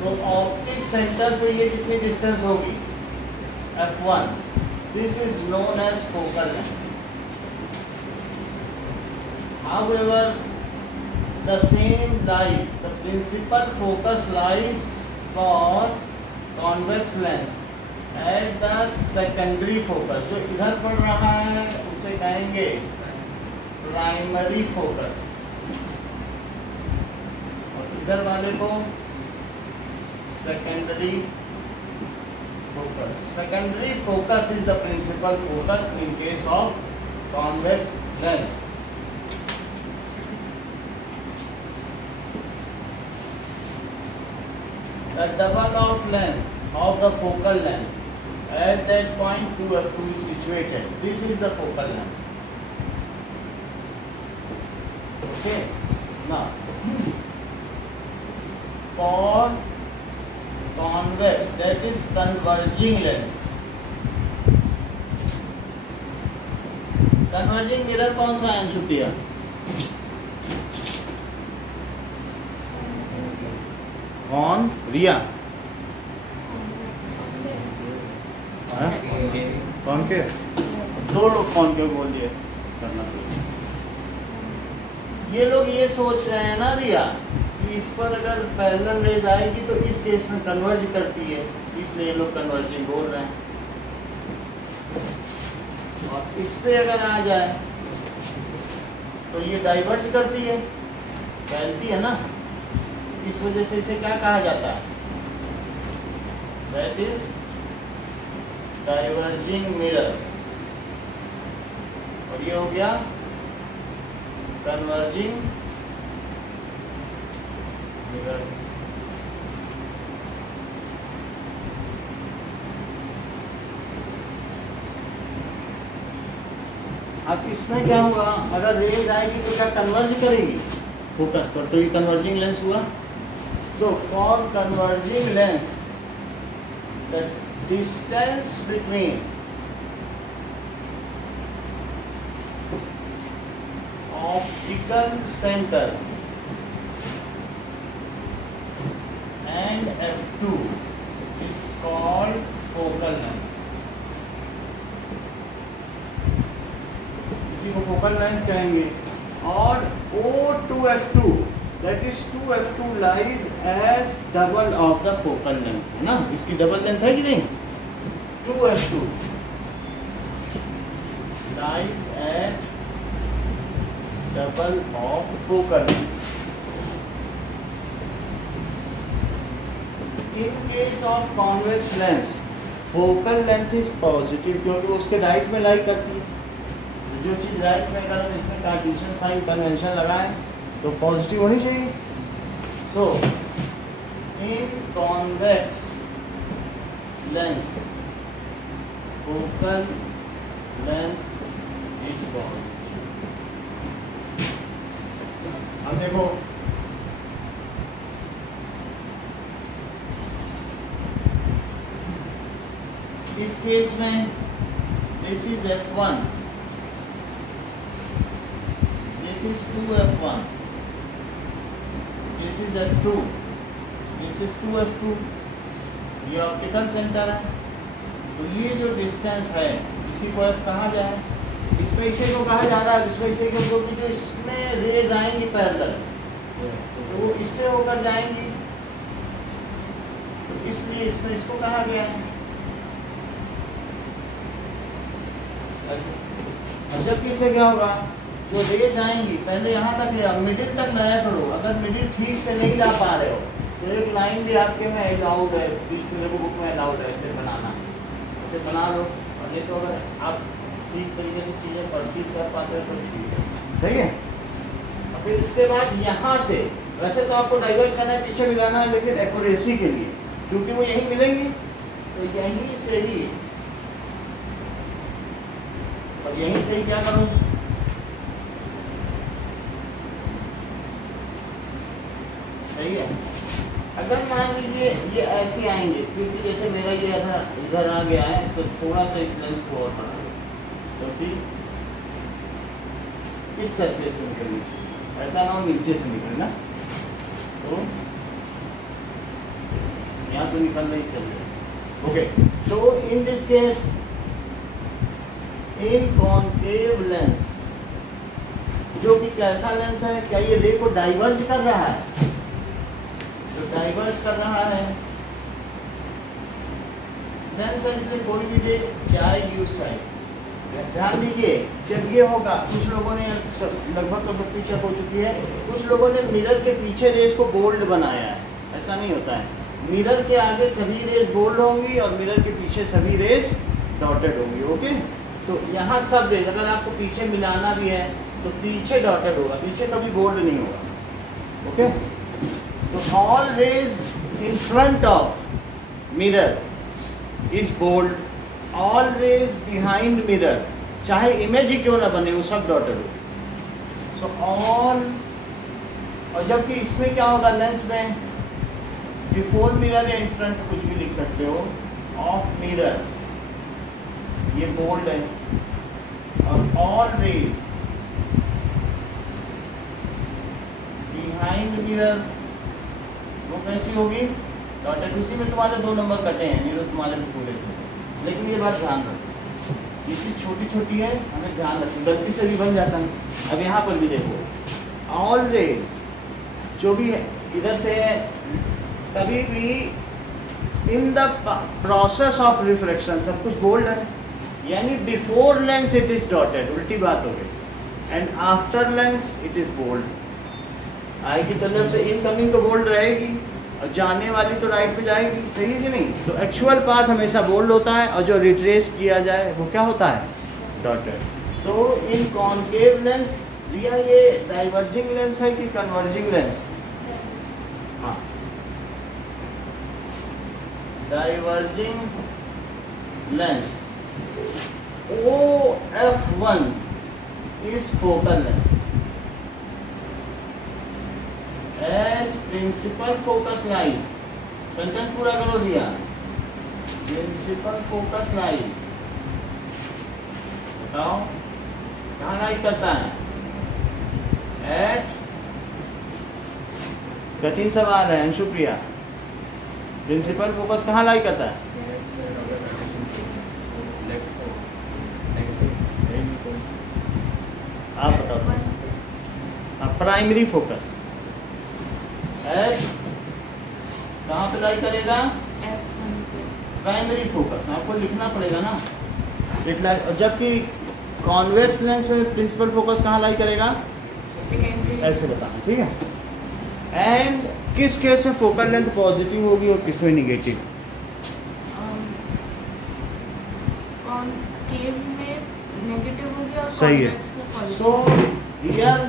तो optic centre से ये कितनी डिस्टेंस होगी, f1. This is known as focal length. However, the same lies, the principal focus lies for convex lens at the secondary focus. जो इधर पड़ रहा है उसे कहेंगे प्राइमरी फोकस, और इधर वाले को secondary focus. Secondary focus is the principal focus in case of convex lens. The double of length of the focal length at that point 2f2 is situated. This is the focal length. Okay. Now, for convex, that is converging lens. Converging mirror कौन सा है सुप्रिया? कौन? रिया? कौन के? दो लोग कौन के बोल दिए करना. ये लोग ये सोच रहे हैं ना रिया कि इस पर अगर पैरेलल रेज आएगी तो इस केस में कन्वर्ज करती है, इसलिए ये लोग कन्वर्जिंग बोल रहे हैं. और इस पे अगर आ जाए तो ये डाइवर्ज करती है, फैलती है ना. इस वजह से इसे क्या कहा जाता है? That is diverging mirror. और ये हो गया कन्वर्जिंग मिरर. अब इसमें क्या हुआ, अगर रेज आएगी तो क्या कन्वर्ज करेगी फोकस पर, तो ये कन्वर्जिंग लेंस हुआ. So for converging lens, the distance between optical center and f2 is called focal length. इसी को focal length कहेंगे. और O2f2, that is 2f2 lies as double of the focal length, है ना. इसकी डबल लेंथ है कि नहीं? 2f2 lies at double of focal length. In case of convex lens, focal length is positive क्योंकि वो उसके राइट में लाई करती है. जो चीज राइट में करें इसमें कार्टेशियन साइन कन्वेंशन लगाएं तो पॉजिटिव होनी चाहिए. So in convex lens focal length is positive. अब देखो इस केस में this is f1, this is 2f1, this is f2, this is 2f2. ये ऑप्टिकल सेंटर है. तो ये जो डिस्टेंस है इसी को f कहा जाए. इसमें इसे को कहा जा रहा है, इसमें इसे को, क्योंकि जो इसमें रेज आएंगी पैरेलल तो वो इससे होकर जाएंगी, तो इसलिए इसमें इसको कहा गया है ऐसे. और जबकि इससे क्या होगा, जो रेज आएंगी पहले यहाँ तक ले आओ, मिडिल तक लाया करो. अगर मिडिल ठीक से नहीं ला पा रहे हो तो एक लाइन भी आपके में अलाउड है, बीच में देखो बुक में अलाउड है, ऐसे बनाना, ऐसे बना लो. और ये तो अगर आप ठीक तरीके से चीज़ें परसीव कर पाते हो तो ठीक है, सही है. और फिर इसके बाद यहाँ से वैसे तो आपको डाइवर्स करना है, पीछे मिलाना है, लेकिन एक्यूरेसी के लिए क्योंकि वो यहीं मिलेंगी तो यहीं से ही, और यहीं से ही क्या करूँ, सही है. अगर मान लीजिए ये ऐसे आएंगे, क्योंकि जैसे मेरा ये इधर आ गया है तो थोड़ा सा इस लेंस को और बढ़ा दो, क्योंकि इस सरफेस से निकलनी चाहिए, ऐसा ना हो नीचे से निकलना। तो यहाँ तो निकल नहीं चल रहा। ओके, तो in this case in concave lens, जो कि कैसा लेंस है, क्या ये रे को डाइवर्ज कर रहा है? जो डाइवर्ज कर रहा है लेंस है, इसलिए कोई भी रे जाएगी उस साइड। ध्यान दीजिए, जब ये होगा, कुछ लोगों ने लगभग तो सब पीछे हो चुकी है, कुछ लोगों ने मिरर के पीछे रेस को बोल्ड बनाया है। ऐसा नहीं होता है, मिरर के आगे सभी रेस बोल्ड होंगी और मिरर के पीछे सभी रेस डॉटेड होंगी। ओके, तो यहाँ सब रेस, अगर आपको पीछे मिलाना भी है तो पीछे डॉटेड होगा, पीछे कभी बोल्ड नहीं होगा। ओके, तो all rays in front of mirror is bold, all rays behind mirror, चाहे इमेज ही क्यों ना बने, वो सब डॉटेड हो। सो ऑल, और जबकि इसमें क्या होगा, लेंस में बिफोर मिरर या इन फ्रंट कुछ भी लिख सकते हो, ऑफ मिरर ये बोल्ड है, और ऑल रेज बिहाइंड मिरर वो कैसी होगी, डॉटेड। उसी में तुम्हारे 2 नंबर कटे हैं, नहीं तो तुम्हारे भी पूरे थे। लेकिन ये बात ध्यान रखो, ये चीज़ छोटी छोटी है, हमें ध्यान रखना, गलती से भी बन जाता है। अब यहाँ पर भी देखो, ऑल रेज जो भी है इधर से है, कभी भी in the process of refraction सब कुछ बोल्ड है, यानी before lens it is dotted, उल्टी बात हो गई, and after lens it is bold. Eye की तरफ से इनकमिंग तो बोल्ड रहेगी और जाने वाली तो राइट पे जाएगी, सही है कि नहीं? तो एक्चुअल पाथ हमेशा बोल्ड होता है और जो रिट्रेस किया जाए वो क्या होता है, डॉटेड। तो इन कॉनकेव लेंस, रिया ये डाइवर्जिंग लेंस है कि कन्वर्जिंग लेंस? हाँ, diverging lens. OF1 is focal length as principal focus lies, sentence पूरा करो दिया, प्रिंसिपल फोकस लाइज, बताओ कहाँ लाइक करता है? एट, कठिन सवाल है अंशुप्रिया, प्रिंसिपल फोकस कहाँ लाइक करता है? आप बताओ। प्राइमरी फोकस एच कहाँ पे लाई करेगा? प्राइमरी फोकस, आपको लिखना पड़ेगा ना। जबकि कॉन्वेक्स लेंस में प्रिंसिपल फोकस कहाँ लाई करेगा? ऐसे बताना, ठीक है। एंड किस केस में फोकल लेंथ पॉजिटिव होगी और किस में निगेटिव? कॉनकेव में नेगेटिव होगी और सही है। कॉन्वेक्स में positive. So here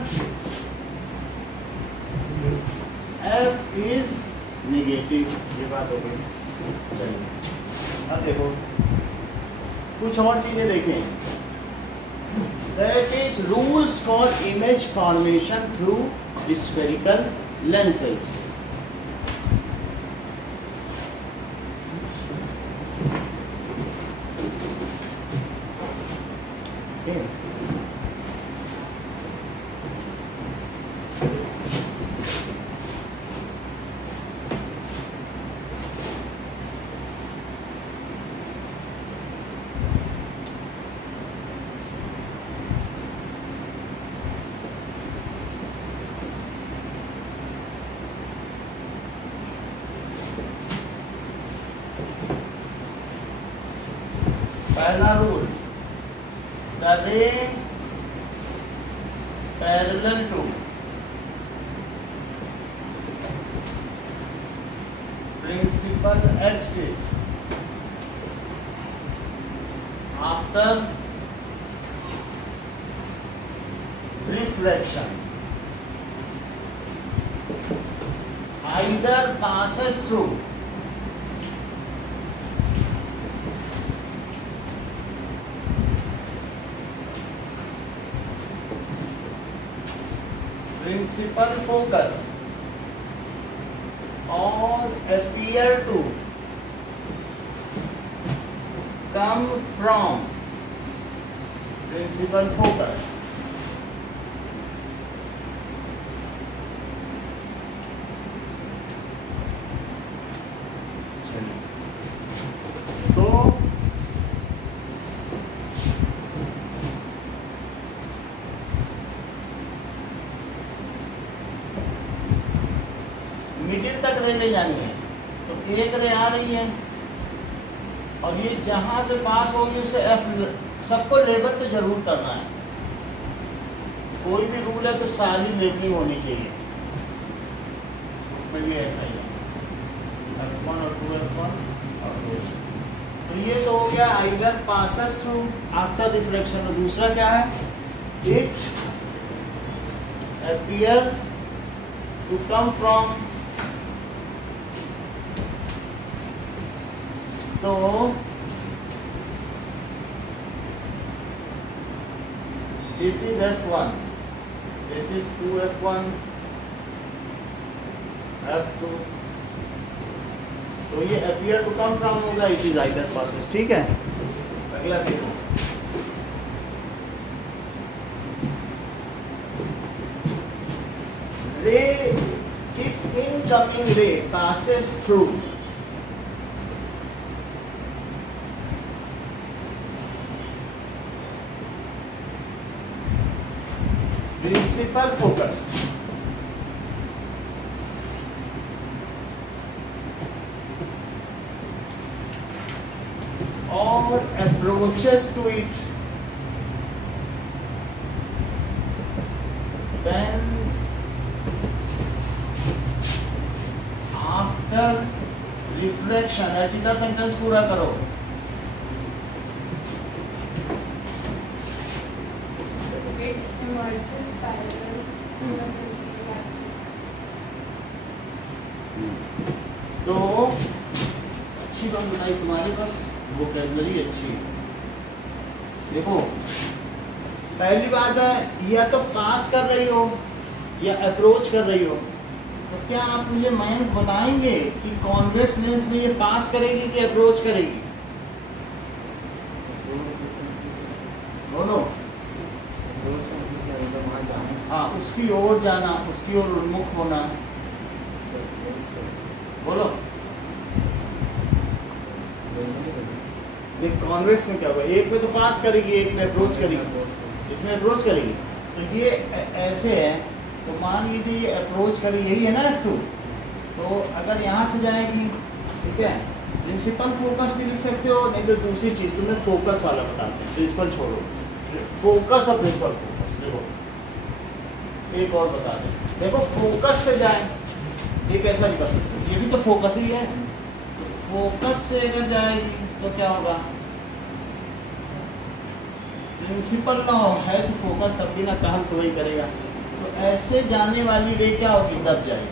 F is negative, ये बात हो गई। चलिए अब देखो कुछ और चीजें देखें। That is rules for image formation through spherical lenses. Okay. पहला rule, the ray parallel to principal axis after reflection either passes through principal focus or appear to come from principal focus. तो middle तक ray ले जानी है, तो एक रे आ रही है और ये जहां से पास होगी उसे एफ, सबको लेबल तो जरूर करना है। कोई भी रूल है तो सारी लेबलिंग होनी चाहिए, तो ये ऐसा ही है F1 और 2F1 और 2। तो ये तो हो गया either passes through after reflection. और दूसरा क्या है, it appear to come from, तो this is F1, this is 2F1, F2, तो ये appear to come from होगा, it is either passes। ठीक है, अगला देखो, ray, if incoming ray passes through principal focus और approaches to it, then after reflection, ऐसी का सेंटेंस पूरा करो। emerges parallel to the principal axis। तो अच्छी बात बताई तुम्हारे पास, वोकैबुलरी अच्छी है। देखो पहली बात है, या तो पास कर रही हो या अप्रोच कर रही हो, तो क्या आप मुझे मैन बताएंगे कि कॉन्वेक्स लेंस में ये पास करेगी कि अप्रोच करेगी? बोलो। हाँ, उसकी ओर जाना, उसकी ओर उन्मुख होना। बोलो। देख कॉन्वेक्स में क्या होगा, एक में तो पास करेगी, एक में अप्रोच करेगी, इसमें अप्रोच करेगी। तो ये ऐसे है, तो मान लीजिए ये अप्रोच करेगी, यही है ना F2। तो अगर यहाँ से जाएगी, ठीक है, प्रिंसिपल फोकस भी लिख सकते हो, नहीं तो दूसरी चीज़ तुम्हें फोकस वाला बताते हैं, प्रिंसिपल छोड़ो, फोकस और प्रिंसिपल फोकस। देखो एक और बता दें, देखो फोकस से जाए, ये कैसा भी कर सकते हो, ये भी तो फोकस ही है। तो फोकस से अगर जाएगी तो क्या होगा, प्रिंसिपल ना है तो फोकस तब भी ना काम थोड़ा ही करेगा। तो ऐसे जाने वाली रे क्या होगी, दब जाएगी।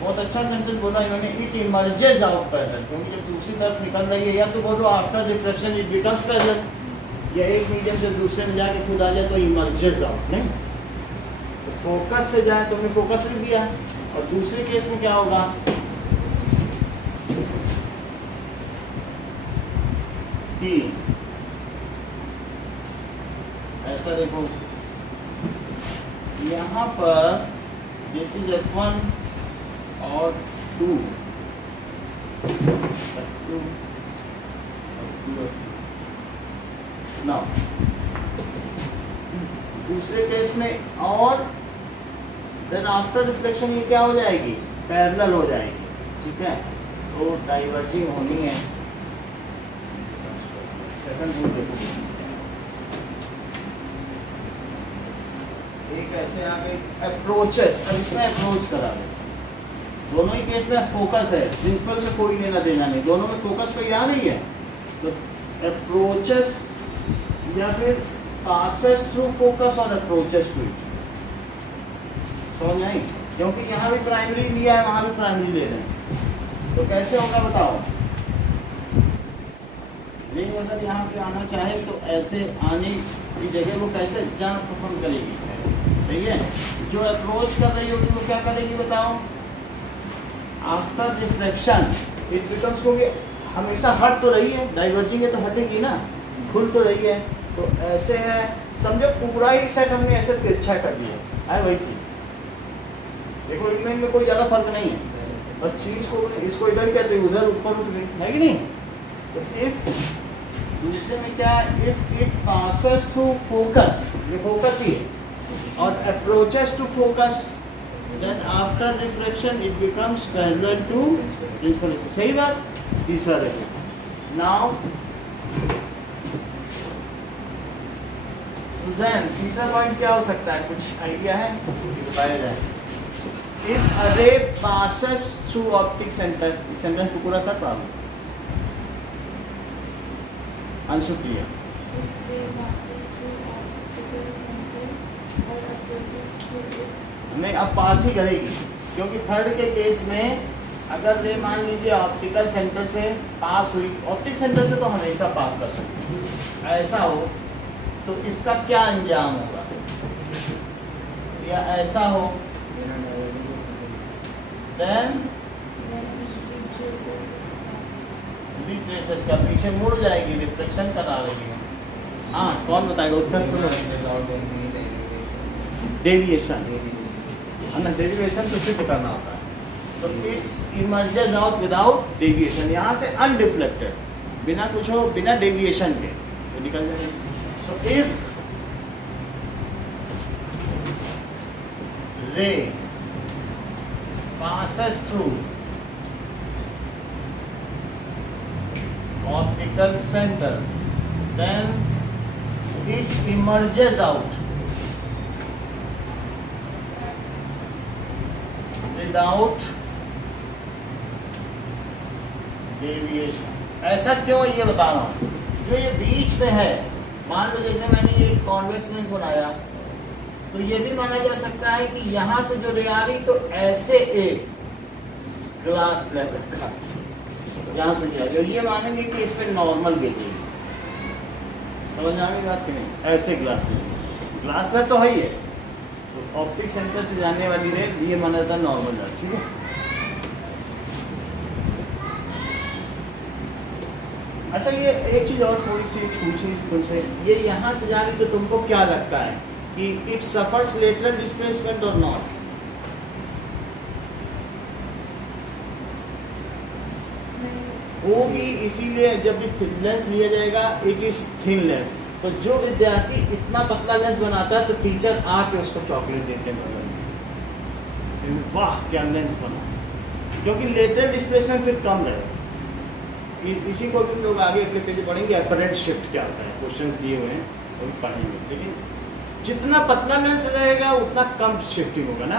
बहुत अच्छा सेंटेंस बोला इन्होंने, इट इमर्जेस आउट पैरेलल, क्योंकि जब दूसरी तरफ निकल रही है, या तो बोलो after reflection it becomes parallel, या एक मीडियम से दूसरे में जाके खुद आ जाए तो इमर्जेस आउट। नहीं, तो फोकस से जाए तो हमने फोकस लिख दिया, और दूसरे केस में क्या होगा, कि ऐसा देखो यहाँ पर दिस इज F1 और 2, F2 ना दूसरे केस में, और देन आफ्टर रिफ्लेक्शन ये क्या हो जाएगी, पैरेलल हो जाएगी। ठीक है, तो डाइवर्जिंग होनी है। सेकंड रूल देखो, एक ऐसे आ गई अप्रोचेस, अब इसमें अप्रोच करा दे। दोनों ही केस में फोकस है, प्रिंसिपल से कोई लेना देना नहीं, दोनों में फोकस पे आ रही है। तो अप्रोचेस या फिर पासेस थ्रू फोकस और अप्रोचेस टू इट, समझ आई? क्योंकि यहाँ भी प्राइमरी लिया है, वहाँ भी प्राइमरी ले रहे हैं, तो कैसे होगा बताओ? नहीं अगर यहाँ पे आना चाहे तो ऐसे आने की जगह वो कैसे जाना पसंद करेगी, सही है? जो अप्रोच कर रही होगी वो क्या करेगी बताओ? आफ्टर रिफ्लेक्शन इट बिकम्स, क्योंकि हमेशा हट तो रही है, डाइवर्जिंग है तो हटेगी ना, खुल तो रही है, तो ऐसे है, समझो पूरा ही सेट हमने ऐसे तिरछा कर दिया है, वही चीज़। देखो इनमें कोई ज़्यादा फर्क नहीं है, बस चीज़ को इसको इधर कहते हैं, उधर ऊपर उठ गई है कि नहीं। तो इफ दूसरे में क्या है, if it passes through focus, ये फोकस ही है, और approaches to focus, then after reflection it becomes parallel to principal axis. सही बात। तीसरा देखो नाउ सुजैन, तीसरा पॉइंट क्या हो सकता है, कुछ आइडिया है, बताया जाए। If a ray passes through optic centre, इस सेंटेंस को पूरा कर पाओ आंसर किया। नहीं, अब पास ही करेगी, क्योंकि थर्ड के केस में अगर रे मान लीजिए ऑप्टिकल सेंटर से पास हुई, ऑप्टिक सेंटर से तो हमेशा पास कर सकते हैं, ऐसा हो तो इसका क्या अंजाम होगा, या ऐसा हो देन रिट्रेसेस का पीछे मुड़ जाएगी, रिफ्लेक्शन करा रही है। हाँ, कौन बताएगा उत्तर? डेविएशन है ना, डेविएशन तो सिद्ध करना होता है। So it emerges out without deviation, यहाँ से अनडिफ्लेक्टेड, बिना कुछ हो, बिना डेविएशन के तो निकल जाएगा। सो इफ रे passes through optical center, then it emerges out without deviation। ऐसा क्यों, ये बता रहा हूँ। जो ये बीच में है, मान लो जैसे मैंने ये कॉन्वेक्स लेंस बनाया, तो ये भी माना जा सकता है कि यहाँ से जो रे आ रही तो ऐसे एक ग्लास स्लैब रखा, यहाँ से जा रही, और ये मानेंगे कि इस पर नॉर्मल गिरेगी। समझ आ गई बात कि नहीं? ऐसे ग्लास स्लैब तो है ही है, तो ऑप्टिक सेंटर से जाने वाली रे ये माना जाता है नॉर्मल है। ठीक है, अच्छा ये एक चीज़ और थोड़ी सी पूछी तुमसे, ये यहाँ से जा रही तो तुमको क्या लगता है कि इट सफर्स लेटरल डिस्प्लेसमेंट और नॉट? होगी, इसीलिए जब भी लेंस लिया जाएगा इट इज थिन लेंस। तो जो विद्यार्थी इतना पतला लेंस बनाता है तो टीचर आके उसको चॉकलेट देते हैं, वाह क्या लेंस बना, क्योंकि लेटरल डिस्प्लेसमेंट फिर कम रहेगा। इसी को भी लोग आगे अगले पेज पढ़ेंगे, अपरेंट शिफ्ट क्या होता है, क्वेश्चंस दिए हुए हैं वो भी पढ़ेंगे। लेकिन जितना पतला लेंस रहेगा उतना कम शिफ्टिंग होगा ना,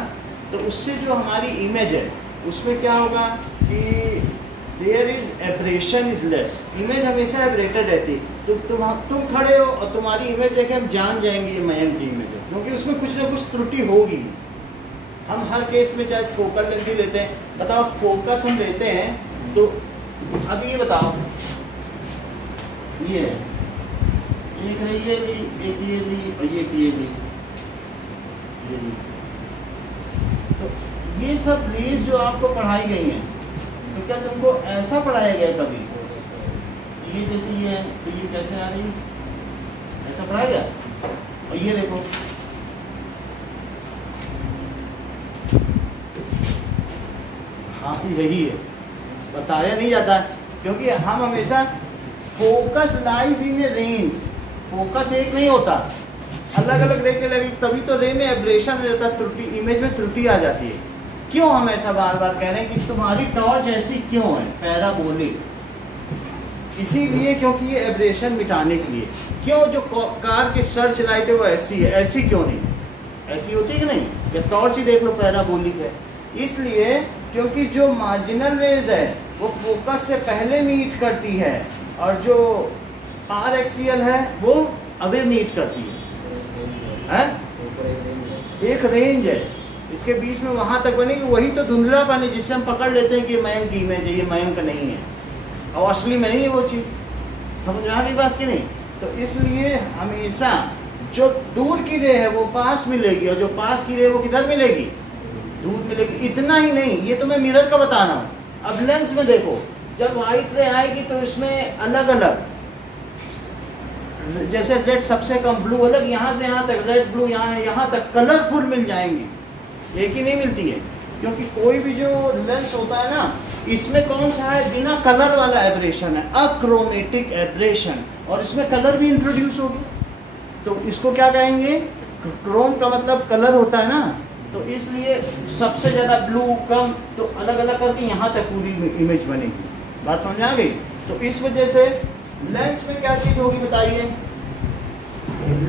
तो उससे जो हमारी इमेज है उसमें क्या होगा कि there is aberration is less, image हमेशा एब्रेटेड रहती। तो तुम खड़े हो और तुम्हारी इमेज देखे हम जान जाएंगे ये मयंक की इमेज है, क्योंकि उसमें कुछ ना कुछ त्रुटि होगी। हम हर केस में चाहे फोकल लेंथ ही लेते हैं, बताओ फोकस हम लेते हैं तो अब ये बताओ, ये एक रही है ली, एक ये ली और ये ली, ये ली। तो ये सब रेज जो आपको पढ़ाई गई हैं, तो क्या तुमको ऐसा पढ़ाया गया कभी? ये जैसे ये है तो ये कैसे आ रही, ऐसा पढ़ाया गया? और ये देखो हाँ यही है, बताया नहीं जाता, क्योंकि हम हमेशा focus lies in A range, focus एक नहीं होता, अलग अलग रे के लगे, तभी तो रे में एब्रेशन आ जाता है, त्रुटि, इमेज में त्रुटि आ जाती है। क्यों हम ऐसा बार बार कह रहे हैं कि तुम्हारी टॉर्च ऐसी क्यों है पैराबोलिक? इसीलिए क्योंकि ये एब्रेशन मिटाने के लिए। क्यों जो कार की सर्च लाइट है वो ऐसी है, ऐसी क्यों नहीं? ऐसी होती है कि नहीं? या टॉर्च ही देख लो पैराबोलिक है, इसलिए क्योंकि जो मार्जिनल रेज है वो फोकस से पहले मीट करती है, और जो आर एक्सियल है वो अवे मीट करती है? एक रेंज है, इसके बीच में वहां तक बनेगी, वही तो धुंधलापन है जिससे हम पकड़ लेते हैं कि मयंक की इमेज है, ये मयंक नहीं है, और असली में नहीं है वो चीज़। समझ आ रही बात की नहीं? तो इसलिए हमेशा जो दूर की रे है वो पास मिलेगी, और जो पास की रे वो किधर मिलेगी? दूर मिलेगी। इतना ही नहीं, ये तो मैं मिरर का बता रहा हूँ। अब लेंस में देखो, जब व्हाइट रे आएगी तो इसमें अलग अलग जैसे रेड सबसे कम, ब्लू अलग, यहाँ से यहाँ तक रेड ब्लू, यहाँ तक कलरफुल मिल जाएंगे। एक ही नहीं मिलती है, क्योंकि कोई भी जो लेंस होता है ना, इसमें कौन सा है, बिना कलर वाला एब्रेशन है, अक्रोमेटिक एब्रेशन, और इसमें कलर भी इंट्रोड्यूस हो गया। तो इसको क्या कहेंगे, क्रोम का मतलब कलर होता है ना, तो इसलिए सबसे ज़्यादा ब्लू कम, तो अलग अलग करके यहाँ तक पूरी इमेज बनेगी। बात समझ आ गई। तो इस वजह से लेंस में क्या चीज़ होगी बताइए,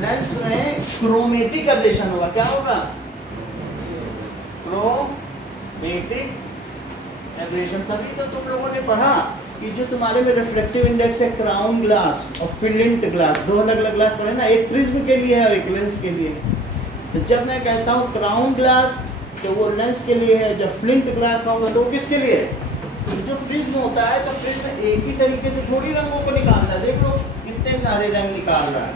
लेंस में क्रोमेटिक एब्रेशन होगा। क्या होगा, क्रोमेटिक एब्रेशन। तभी तो तुम लोगों ने पढ़ा कि जो तुम्हारे में रिफ्लेक्टिव इंडेक्स है क्राउन ग्लास और फिलिंट ग्लास, दो अलग अलग ग्लास पढ़े ना, एक प्रिज्म के लिए है और एक लेंस के लिए। तो जब मैं कहता हूँ क्राउन ग्लास तो वो लेंस के लिए है, जब फ्लिंट ग्लास होगा तो वो किसके लिए है। तो जो प्रिज्म होता है तो प्रिज्म एक ही तरीके से थोड़ी रंगों को निकालता है। देख लो कितने सारे रंग निकाल रहा है,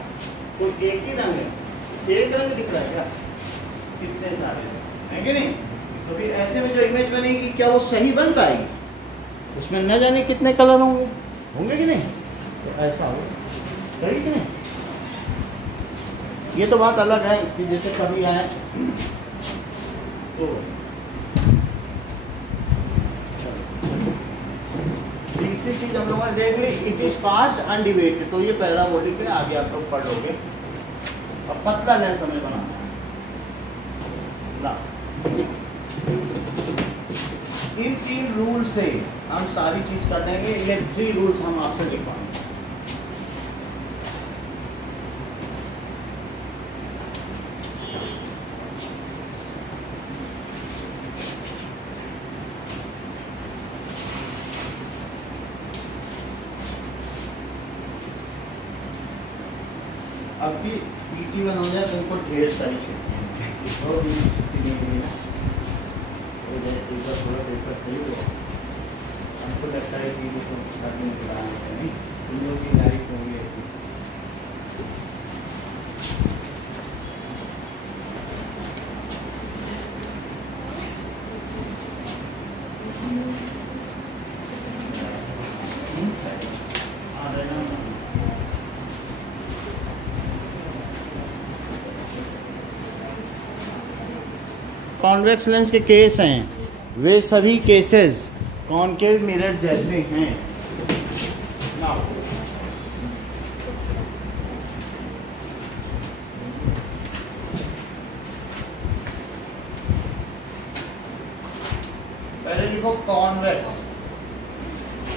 तो एक ही रंग है, एक रंग दिख रहा है क्या, कितने सारे रंग है कि नहीं। तो फिर ऐसे में जो इमेज बनेगी क्या वो सही बन पाएगी, उसमें न जाने कितने कलर होंगे, होंगे कि नहीं। तो ऐसा हो सही कि नहीं। ये तो बात अलग है कि जैसे कभी आए तो तीसरी चीज हम लोगों ने देख ली, इट इज फास्ट अनडिवेटेड। तो ये पहला बॉडी पे आगे आप लोग पढ़ लोगे। अब पतला लेंस हमें बनाना है ना। इन 3 रूल से हम सारी चीज कर लेंगे। ये 3 रूल्स हम आपसे लिखवाएंगे। आपकी PT1 हो जाए तो उनको ढेर सारी छुट्टी और भी छुट्टी नहीं मिली ना, थोड़ा पेपर सही हो। हमको लगता है कि तो स्टार्टिंग कराना नहीं, तुम लोग की लाइफ होंगी ऐसी। कॉन्वेक्स लेंस के केस हैं, वे सभी केसेस कॉनकेव मिरर जैसे हैं। नाउ पहले लिखो कॉन्वेक्स,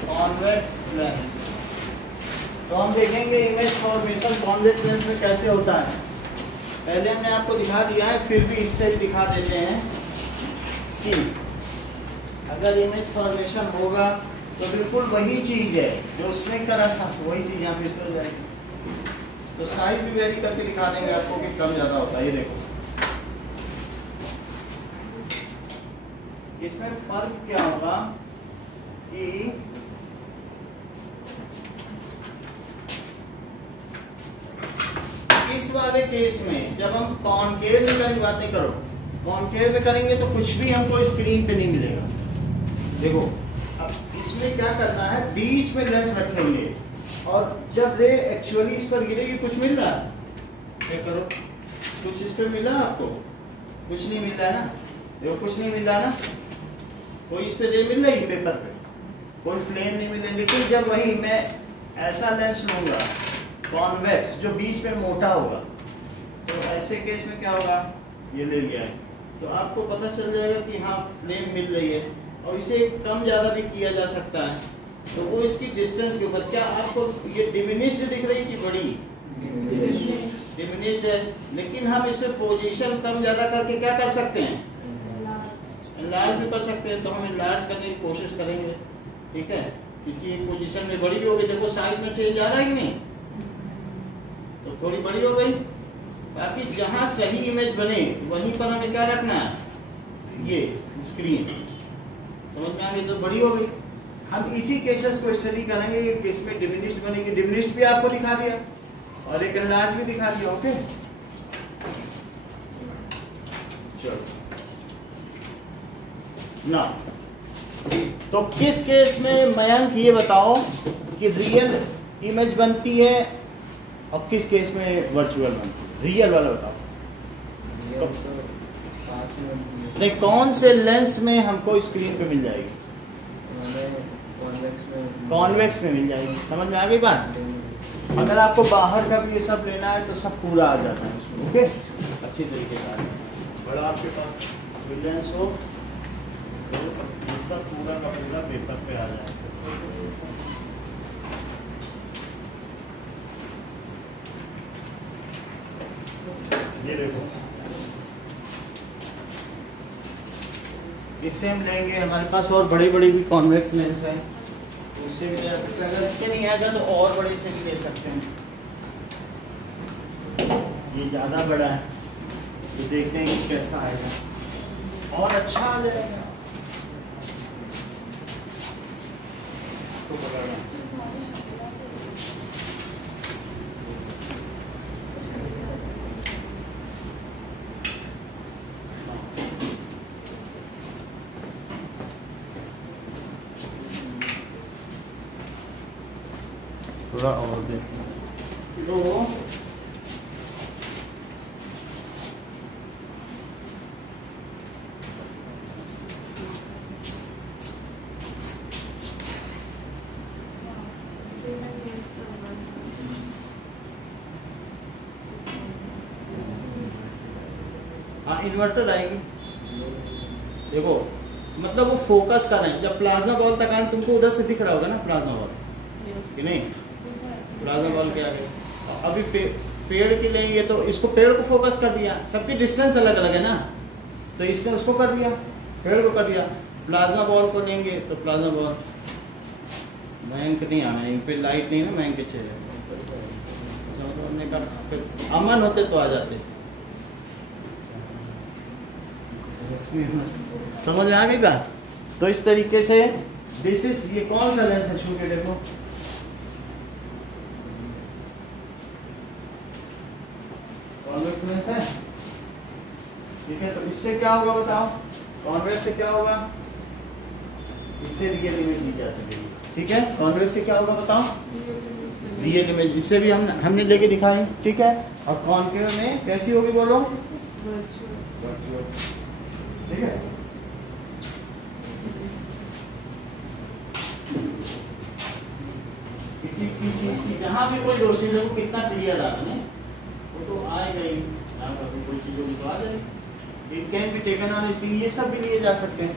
कॉन्वेक्स लेंस। तो हम देखेंगे इमेज फॉर्मेशन कॉन्वेक्स लेंस में कैसे होता है। पहले हमने आपको दिखा दिया है, फिर भी इससे भी दिखा देते हैं कि अगर इमेज फॉर्मेशन होगा तो बिल्कुल वही चीज है जो उसमें करा था, वही चीज यहाँ फिर से हो जाएगी। तो साइज भी वेरी करके दिखा देंगे आपको कि कम ज्यादा होता है। ये देखो इसमें फर्क क्या होगा कि इस वाले केस में जब हम कॉनकेव में करेंगे, बात नहीं करो, कॉनकेव में करेंगे तो कुछ भी हमको स्क्रीन पे नहीं मिलेगा। देखो अब इसमें क्या करना है, बीच में लेंस रखेंगे और जब रे एक्चुअली इस पर गिरेगी कुछ मिल रहा है, क्या करो, कुछ इस पर मिला आपको, कुछ नहीं मिल रहा है ना। देखो कुछ नहीं मिल रहा ना, कोई इस पे रे मिल रही है पेपर पे, कोई फ्लेम नहीं मिल रही। लेकिन जब वही मैं ऐसा लेंस लूंगा कॉन्वेक्स जो बीच में मोटा होगा, तो ऐसे केस में क्या होगा, ये ले लिया है तो आपको पता चल जाएगा कि हाँ फ्लेम मिल रही है, और इसे कम ज़्यादा भी किया जा सकता है। तो वो इसकी डिस्टेंस के ऊपर, क्या आपको ये डिमिनिश्ड दिख रही है कि बड़ी, डिमिनिश्ड है, लेकिन हम इस पर पोजीशन कम ज़्यादा करके क्या कर सकते हैं, एनलार्ज भी कर सकते हैं। तो हम एनलार्ज करने की कोशिश करेंगे, ठीक है। किसी एक पोजीशन में बड़ी भी हो गई, देखो साइज में चेंज आ रहा है कि नहीं, तो थोड़ी बड़ी हो गई। बाकी जहां सही इमेज बने वहीं पर हमें क्या रखना है, ये स्क्रीन, समझ में आ गई, तो बड़ी हो गई। हम इसी केसेस को स्टडी करेंगे। ये केस में डिमिनिश्ड बनेगी, डिमिनिश्ड भी आपको दिखा दिया और एक एनलार्ज भी दिखा दिया। ओके चलो ना, तो किस केस में मयंक ये बताओ कि रियल इमेज बनती है अब किस केस में वर्चुअल बनती है? रियल वाला बताओ। ये तो पास में बनती है। नहीं, कौन से लेंस में हमको स्क्रीन पे मिल जाएगी? हमें कॉन्वेक्स में। कॉन्वेक्स में मिल जाएगी। समझ में आ गई बात? अगर आपको बाहर का भी ये सब लेना है तो सब पूरा आ जाता है उसमें। ओके, अच्छी तरीके से आ जाता है। बड़ा आपके पास लेंस हो तो ये सब पूरा का पूरा पेपर पे आ जाएगा। ये देखो, इससे हम लेंगे। हमारे पास और बड़ी बड़ी भी कॉन्वेक्स लेंस है, उससे भी ले जा सकते हैं। अगर इससे नहीं आएगा तो और बड़े से भी ले सकते हैं। ये ज़्यादा बड़ा है तो देखते हैं कि कैसा आएगा और अच्छा आ जाएगा तो पकड़ना। थोड़ा और दे तो हाँ, इन्वर्टर आएगी। देखो, मतलब वो फोकस कर रहे हैं। जब प्लाज्मा बॉल तक आए तुमको उधर से दिख रहा होगा ना प्लाज्मा बॉल, कि नहीं? प्लाज्मा बॉल के आगे अभी पेड़ के लेंगे तो इसको पेड़ को फोकस कर दिया। सबकी डिस्टेंस अलग अलग है ना, तो इसने उसको कर दिया, पेड़ को कर दिया। प्लाज्मा बॉल को लेंगे तो प्लाज्मा बॉल बैंक नहीं आना है, इन पे लाइट नहीं है ना, बैंक के चाहिए। फिर अमन होते तो आ जाते। समझ में आ गई बात? तो इस तरीके से दिस इज, ये कौन सा लेंस है? छू के देखो, कॉन्वेक्स लेंस है। ठीक है, तो इससे क्या होगा बताओ? कॉन्वेक्स से क्या होगा? इससे रियल इमेज ली जा सकेगी। ठीक है, कॉन्वेक्स से क्या होगा बताओ? Real image. इससे भी हमने लेके दिखाई। ठीक है, और कॉन्केव में कैसी होगी बोलो? वर्चुअल। ठीक है, किसी की चीज की जहां भी कोई रोशनी है वो कितना क्लियर आ रहा है, वो तो आएगा ही। यहाँ पर कोई चीज होगी तो आ जाएगी। It can be taken on screen, ये सब भी लिए जा सकते हैं।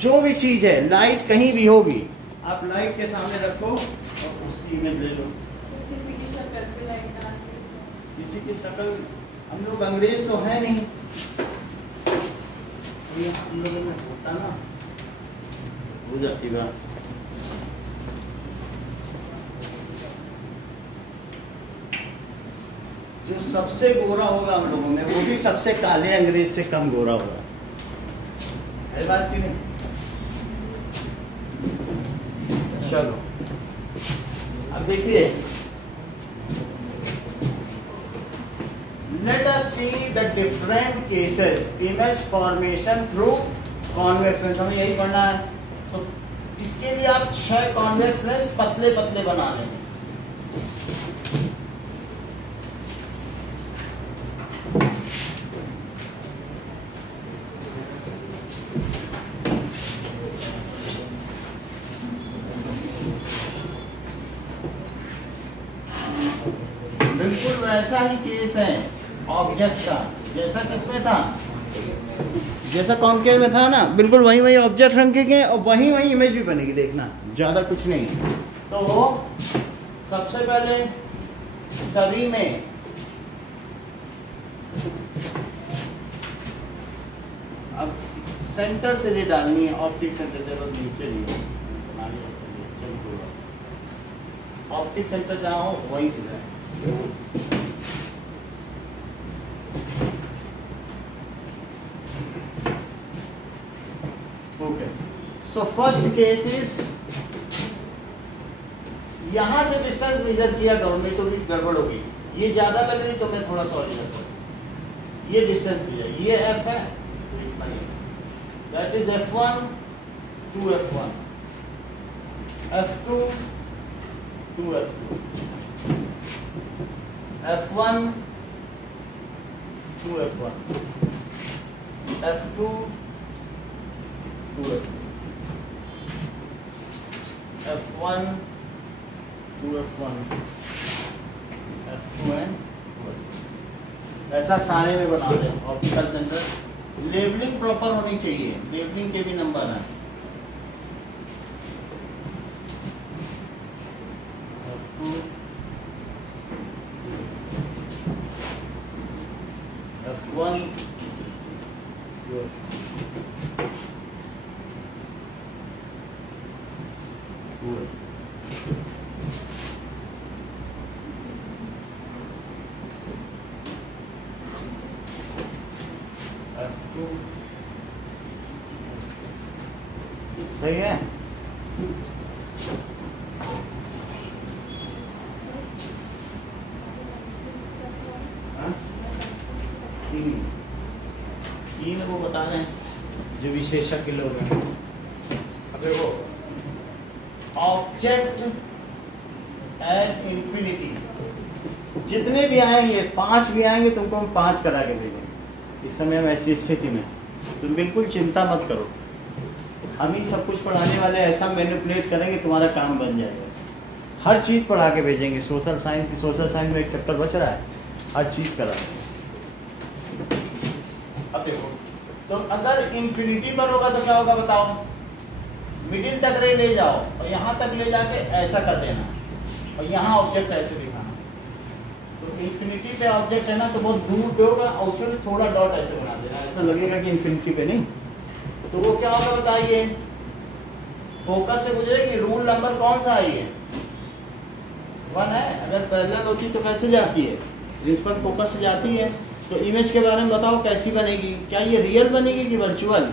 जो भी चीज है, लाइट कहीं भी होगी, आप लाइट के सामने रखो और उसकी इमेज ले लो। किसी की शक्ल पे लाइट डालते हैं। किसी की शक्ल, हम लोग अंग्रेज तो है नहीं, ये हम लोगों में होता ना, हो जाती बात। जो सबसे गोरा होगा हम लोगों में, वो भी सबसे काले अंग्रेज से कम गोरा होगा। है बात की नहीं? चलो अब देखिए, let us see the different cases image formation through convex lens। हमें यही पढ़ना है। तो इसके लिए आप 6 कॉन्वेक्स लेंस पतले पतले बना लेंगे। बिल्कुल वैसा ही केस है ऑब्जेक्ट का, जैसा किसमें था, जैसा कॉन्केव में था ना, बिल्कुल वही वही ऑब्जेक्ट रखेंगे और वही वही इमेज भी बनेगी। देखना, ज़्यादा कुछ नहीं। तो सबसे पहले सभी में अब सेंटर से ले डालनी है, ऑप्टिक सेंटर जरूर नीचे नहीं है, ऑप्टिक सेंटर जहाँ हो वहीं से जाए। Okay, so first case is, यहां से डिस्टेंस मेजर किया करो, नहीं तो भी गड़बड़ होगी। ये ज्यादा लग रही तो मैं थोड़ा सा और इधर से ये डिस्टेंस लिया, ये f है तो इतना ही, दैट इज f1 to f1, f2 to f2। F1 to F1, F2 to F2, F1 to F1, F2 and F2. ऐसा सारे में बना दें। ऑप्टिकल सेंटर लेबलिंग प्रॉपर होनी चाहिए, लेबलिंग के भी नंबर हैं। F1 F2 सही है। तीन वो बता रहे हैं जो विशेषज्ञ लोग हैं। अब देखो, ऑब्जेक्ट एट इंफिनिटी, जितने भी आएंगे 5 भी आएंगे तुमको हम 5 करा के भेजेंगे। इस समय हम ऐसी स्थिति में, तुम बिल्कुल चिंता मत करो, हम ही सब कुछ पढ़ाने वाले, ऐसा मैनिपुलेट करेंगे तुम्हारा काम बन जाएगा। हर चीज़ पढ़ा के भेजेंगे। सोशल साइंस में एक चैप्टर बच रहा है, हर चीज़ कराएंगे। अब देखो, तो अगर इंफिनिटी पर होगा तो क्या होगा बताओ, मिडिल तक रे ले जाओ और यहाँ तक ले जाके ऐसा कर देना और यहाँ ऑब्जेक्ट ऐसे दिखाना। तो इंफिनिटी पे ऑब्जेक्ट है ना तो बहुत दूर पे होगा और उसमें थोड़ा डॉट ऐसे बना देना, ऐसा लगेगा कि इंफिनिटी पे नहीं। तो वो क्या होगा बताइए, फोकस से गुजरेगी। रूल नंबर कौन सा है ये, 1 है। अगर पैरेलल होती तो कैसे जाती है, प्रिंसिपल फोकस से जाती है। तो इमेज के बारे में बताओ कैसी बनेगी, क्या ये रियल बनेगी कि वर्चुअल,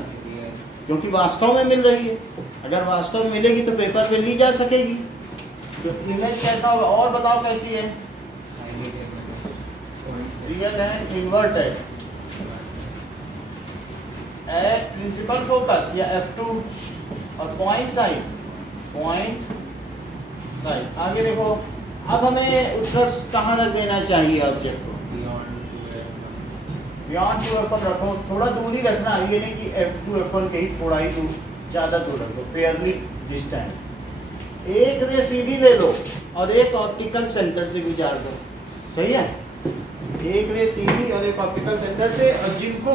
क्योंकि वास्तव में मिल रही है। अगर वास्तव में मिलेगी तो पेपर पे ली जा सकेगी। तो इमेज कैसा होगा और बताओ कैसी है, रियल है, इन्वर्टेड एट प्रिंसिपल फोकस या F2 और पॉइंट साइज। आगे देखो, अब हमें उत्कर्ष कहाँ रख देना चाहिए ऑब्जेक्ट को, बियॉन्ड टू F1 रखो, थोड़ा दूर ही रखना, ये नहीं कि F2 F1 के ही थोड़ा ही दूर, ज़्यादा दूर रखो, फेयरली डिस्टेंट। एक रे सीधी ले लो और एक ऑप्टिकल सेंटर से गुजार दो, सही है। एक रे सीधी और एक ऑप्टिकल सेंटर से, और जिनको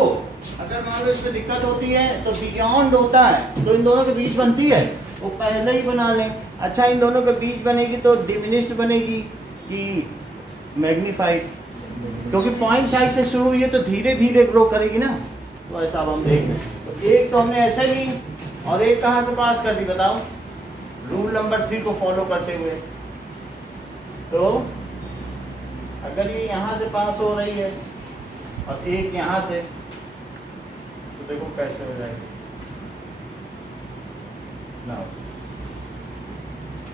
अगर मान लो इसमें दिक्कत होती है तो बियॉन्ड होता है तो इन दोनों के बीच बनती है, वो पहले ही बना लें। अच्छा, इन दोनों के बीच बनेगी तो डिमिनिश्ड बनेगी कि मैग्नीफाइड, क्योंकि पॉइंट साइज से शुरू हुई है तो धीरे धीरे ग्रो करेगी ना। तो ऐसा अब हम देख रहे हैं। तो एक तो हमने ऐसे ली और एक कहाँ से पास कर दी बताओ, रूल नंबर 3 को फॉलो करते हुए। तो अगर ये यहाँ से पास हो रही है और एक यहाँ से, तो देखो कैसे हो जाएगी ना।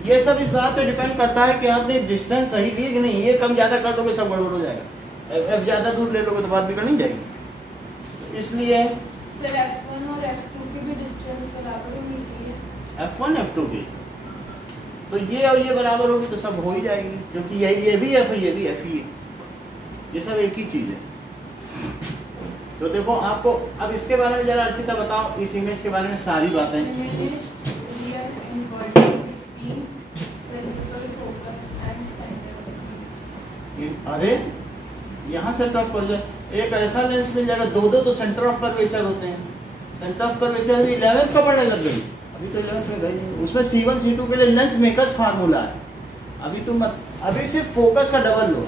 ये सब इस बात पे डिपेंड करता है कि आपने डिस्टेंस सही ली कि नहीं। ये कम ज्यादा कर दोगे सब गड़बड़ हो जाएगा, F ज्यादा दूर ले लोगे तो बात बिगड़ नहीं जाएगी। इसलिए सर F1 और F2 की भी डिस्टेंस बराबर होनी चाहिए। F1 F2 की, तो ये और ये बराबर होगी तो सब हो ही जाएगी, क्योंकि ये भी F है, ये भी F ही है, ये सब एक ही चीज है। तो देखो आपको अब इसके बारे में जरा अर्चिता बताओ, इस इमेज के बारे में सारी बातें। अरे यहाँ सेंटर ऑफ कर्वेचर, एक ऐसा लेंस मिल जाएगा, दो तो सेंटर ऑफ कर्वेचर होते हैं। सेंटर ऑफ कर्वेचर भी 11th का पढ़ने लग गई, अभी तो 11th में गई। उसमें C1 C2 के लिए लेंस मेकर्स फार्मूला है। अभी तुम अभी सिर्फ फोकस का डबल लो,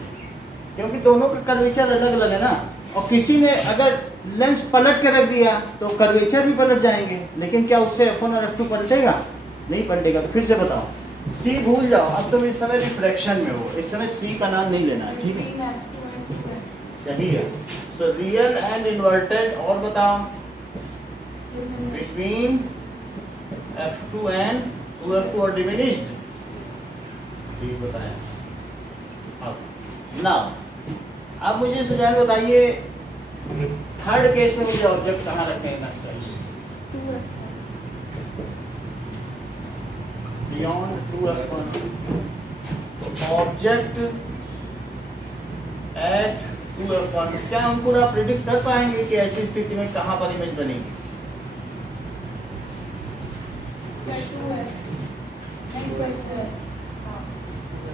क्योंकि दोनों का कर्वेचर अलग अलग है ना। और किसी ने अगर लेंस पलट के रख दिया तो कर्वेचर भी पलट जाएंगे, लेकिन क्या उससे F1 और F2 पलटेगा? नहीं पलटेगा। तो फिर से बताओ, C भूल जाओ, अब तुम इस समय रिफ्रैक्शन में हो, इस समय C का नाम नहीं लेना है, ठीक है? सही है। सो रियल एंड इन्वर्टेड, और बताओ बिटवीन F2 एंड 2F2 और डिमिनिश्ड, ठीक बताया। अब नाउ अब मुझे सुझाव बताइए, थर्ड केस में मुझे ऑब्जेक्ट कहाँ रखना चाहिए? Beyond 2F1 object at 2f1, क्या हम पूरा प्रिडिक्ट कर पाएंगे कि ऐसी स्थिति में कहाँ पर इमेज बनेगी?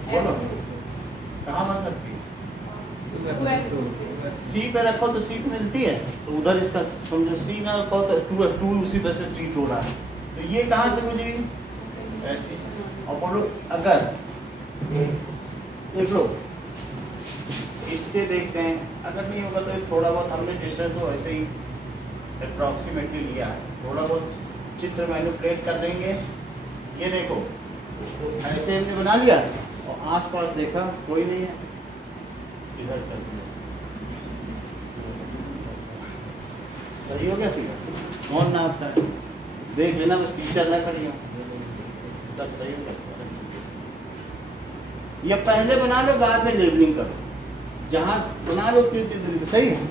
बोलो कहाँ बन सकती है? सी पे रखो तो सी पे मिलती है, तो उधर इसका समझो सी ना रखो तो 2f2 उसी तरह से ट्रीट हो रहा है, तो ये कहाँ से गुजरेगी? ऐसे। और बोलो अगर देख लो इससे देखते हैं, अगर नहीं होगा तो थोड़ा बहुत हमने डिस्टेंस को ऐसे ही अप्रॉक्सीमेटली लिया है, थोड़ा बहुत चित्र मैनिपुलेट कर देंगे। ये देखो ऐसे हमने बना लिया और आसपास देखा कोई नहीं है, इधर कर दिया, सही हो गया फिगर? कौन नापता है देख लेना, बस टीचर ना खड़ी हो, सब सही हो गया। ये पहले बना लो बाद में लेबलिंग करो, जहाँ बना लो तीन सही है।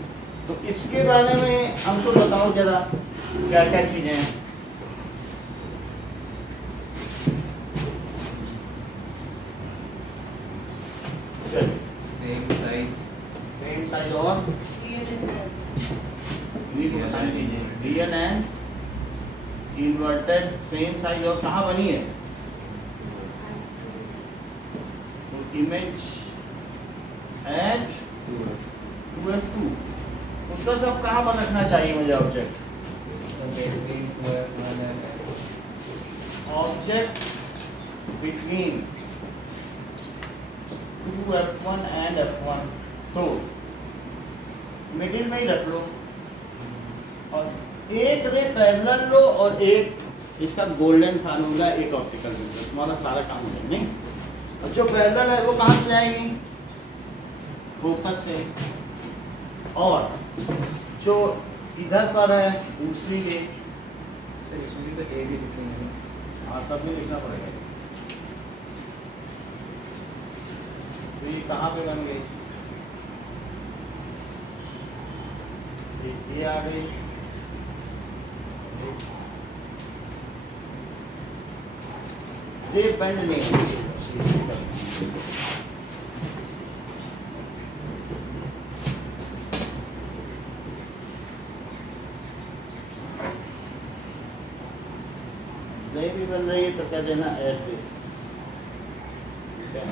तो इसके बारे में हमको बताओ जरा क्या क्या चीजें हैं। सेम साइज और बताने दीजिए, real and inverted same size और कहाँ बनी है? इमेज एट 2f2, उसका सब कहाँ पर रखना चाहिए मुझे? Object between 2f1 and f1, तो मिडिल में ही रख लो और एक रे पैरेलल लो और एक इसका गोल्डन फार्मूला, एक ऑप्टिकल फिल्टर, तुम्हारा सारा काम हो जाएगा। नहीं, और जो पैरेलल है वो कहाँ से जाएगी? फोकस से, और जो इधर पर है दूसरी के, इसमें भी तो ए भी लिखेंगे। हाँ सब में लिखना पड़ेगा। तो ये कहाँ पे बन गई? ये आ गई, ये बेंड नहीं नहीं भी बन रही है तो कह देना एट दिस, ठीक है?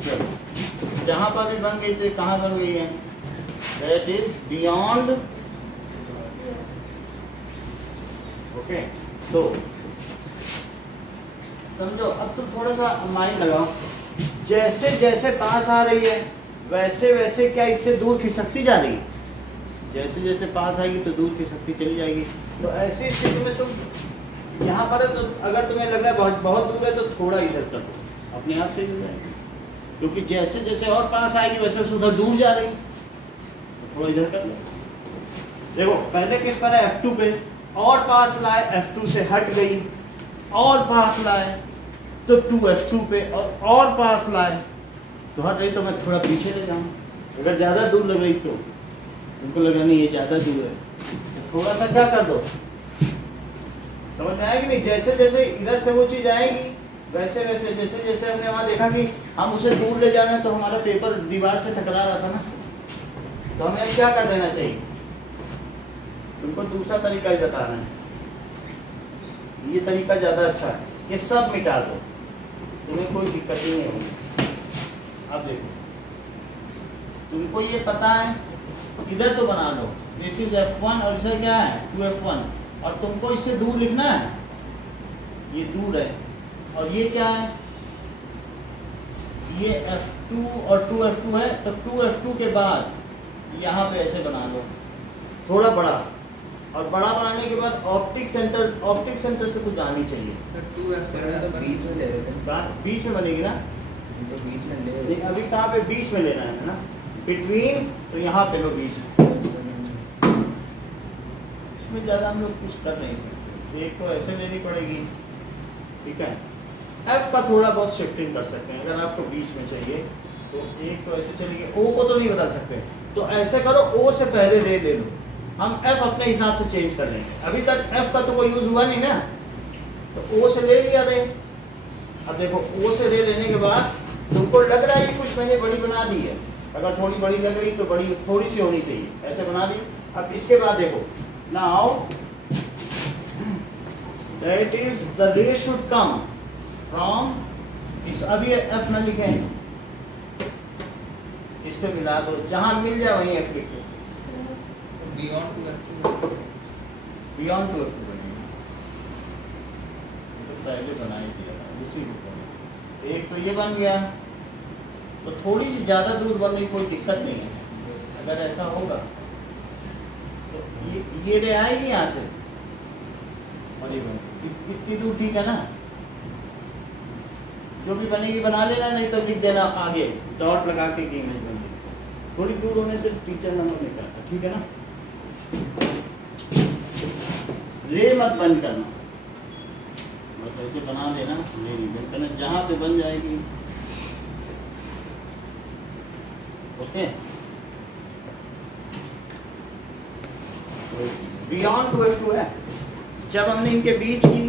चलो जहां पर भी बन गई थी, कहाँ बन गई है? That is beyond. ओके, तो समझो, अब तुम थोड़ा सा माइंड लगाओ, जैसे जैसे पास आ रही है वैसे वैसे क्या इससे दूर खिसकती जा रही है? जैसे जैसे पास आएगी तो दूर खिसकती चली जाएगी। तो ऐसी स्थिति में तुम यहाँ पर है तो अगर तुम्हें लग रहा है बहुत बहुत दूर है तो थोड़ा इधर कर दो, अपने आप से ही हो जाएगी, क्योंकि जैसे जैसे और पास आएगी वैसे वैसे उधर दूर जा रही, तो थोड़ा इधर कर लो। देखो पहले किस पर है? F2 पे, और पास लाए F2 से हट गई, और पास लाए तो 2F2 पे, और पास लाए तो हट रही, तो मैं थोड़ा पीछे ले जाऊँ। अगर ज़्यादा दूर लग रही तो उनको लगा नहीं ये ज़्यादा दूर है, तो थोड़ा सा क्या कर दो, समझ में आएगी नहीं? जैसे जैसे इधर से वो चीज़ आएगी वैसे वैसे, जैसे जैसे हमने वहाँ देखा कि हम उसे दूर ले जाना है तो हमारा पेपर दीवार से टकरा रहा था ना, तो हमें क्या कर देना चाहिए? तुमको दूसरा तरीका ही बताना है, ये तरीका ज़्यादा अच्छा है, ये सब मिटा दो, तुम्हें कोई दिक्कत ही नहीं होगी। अब देखो तुमको ये पता है, इधर तो बना लो, दिस इज F1 और इसे क्या है? 2F1, और तुमको इससे दूर लिखना है, ये दूर है, और ये क्या है? ये F2 और 2F2 है, तो 2F2 के बाद यहाँ पे ऐसे बना लो थोड़ा बड़ा, और बड़ा बनाने के बाद ऑप्टिक सेंटर से कुछ आनी चाहिए। सर तो बीच में ले रहे थे, बीच में बनेगी ना, तो बीच में ले लेकिन अभी कहाँ पे? बीच में लेना है ना, बिटवीन, तो यहाँ पे लो बीच में। इसमें ज़्यादा हम लोग कुछ कर नहीं सकते, एक तो ऐसे लेनी पड़ेगी, ठीक है? F का थोड़ा बहुत शिफ्टिंग कर सकते हैं, अगर आपको बीच में चाहिए तो एक तो ऐसे चलिए, O को तो नहीं बदल सकते, तो ऐसे करो, O से पहले ले लो, हम F अपने हिसाब से चेंज कर लेंगे। अभी तक F का तो कोई यूज हुआ नहीं ना, तो O से ले लिया रे, अब देखो ओ से रे लेने के बाद तुमको लग रहा है कि कुछ मैंने बड़ी बना दी है, अगर थोड़ी बड़ी लग रही तो बड़ी थोड़ी सी होनी चाहिए, ऐसे बना दी। अब इसके बाद देखो नाउ दैट इज द रे शुड कम फ्रॉम इस, अभी एफ न लिखे, इस पे मिला दो, जहां मिल जाए वहीं एफ लिखो, beyond two F beyond two F तो पहले बना ही दिया था, उसी को करो। एक तो ये बन गया, तो थोड़ी सी ज़्यादा दूर बनने की कोई दिक्कत नहीं है, अगर ऐसा होगा तो ये रे आएगी यहाँ से और ये बनेगी, इतनी दूर ठीक है ना। जो भी बनेगी बना लेना, नहीं तो लिख देना आगे डॉट लगा के कि इमेज बन गई। थोड़ी दूर होने से टीचर नंबर निकालता, ठीक है ना। रे मत बंद करना, बस ऐसे बना देना, रे नहीं बंद करना, जहाँ पे बन जाएगी। Okay, beyond two F to है। जब हमने इनके बीच की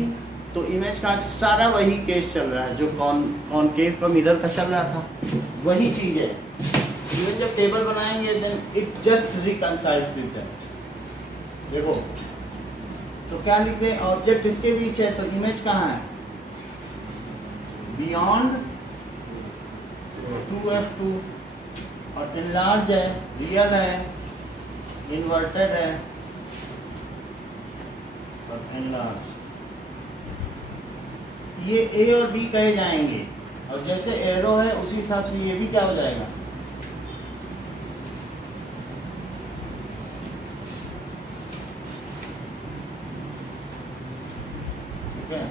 तो इमेज का सारा वही केस चल रहा है जो कॉनकेव का मिरर का चल रहा था, वही चीज है। इवन जब टेबल बनाएंगे then it just reconciles with that. देखो तो क्या लिख दें, ऑब्जेक्ट इसके बीच है तो इमेज कहाँ है, बियॉन्ड 2f2, और इनलार्ज है, रियल है, इन्वर्टेड है और इनलार्ज। ये ए और बी कहे जाएंगे, और जैसे एरो है उसी हिसाब से ये भी क्या हो जाएगा, ठीक है।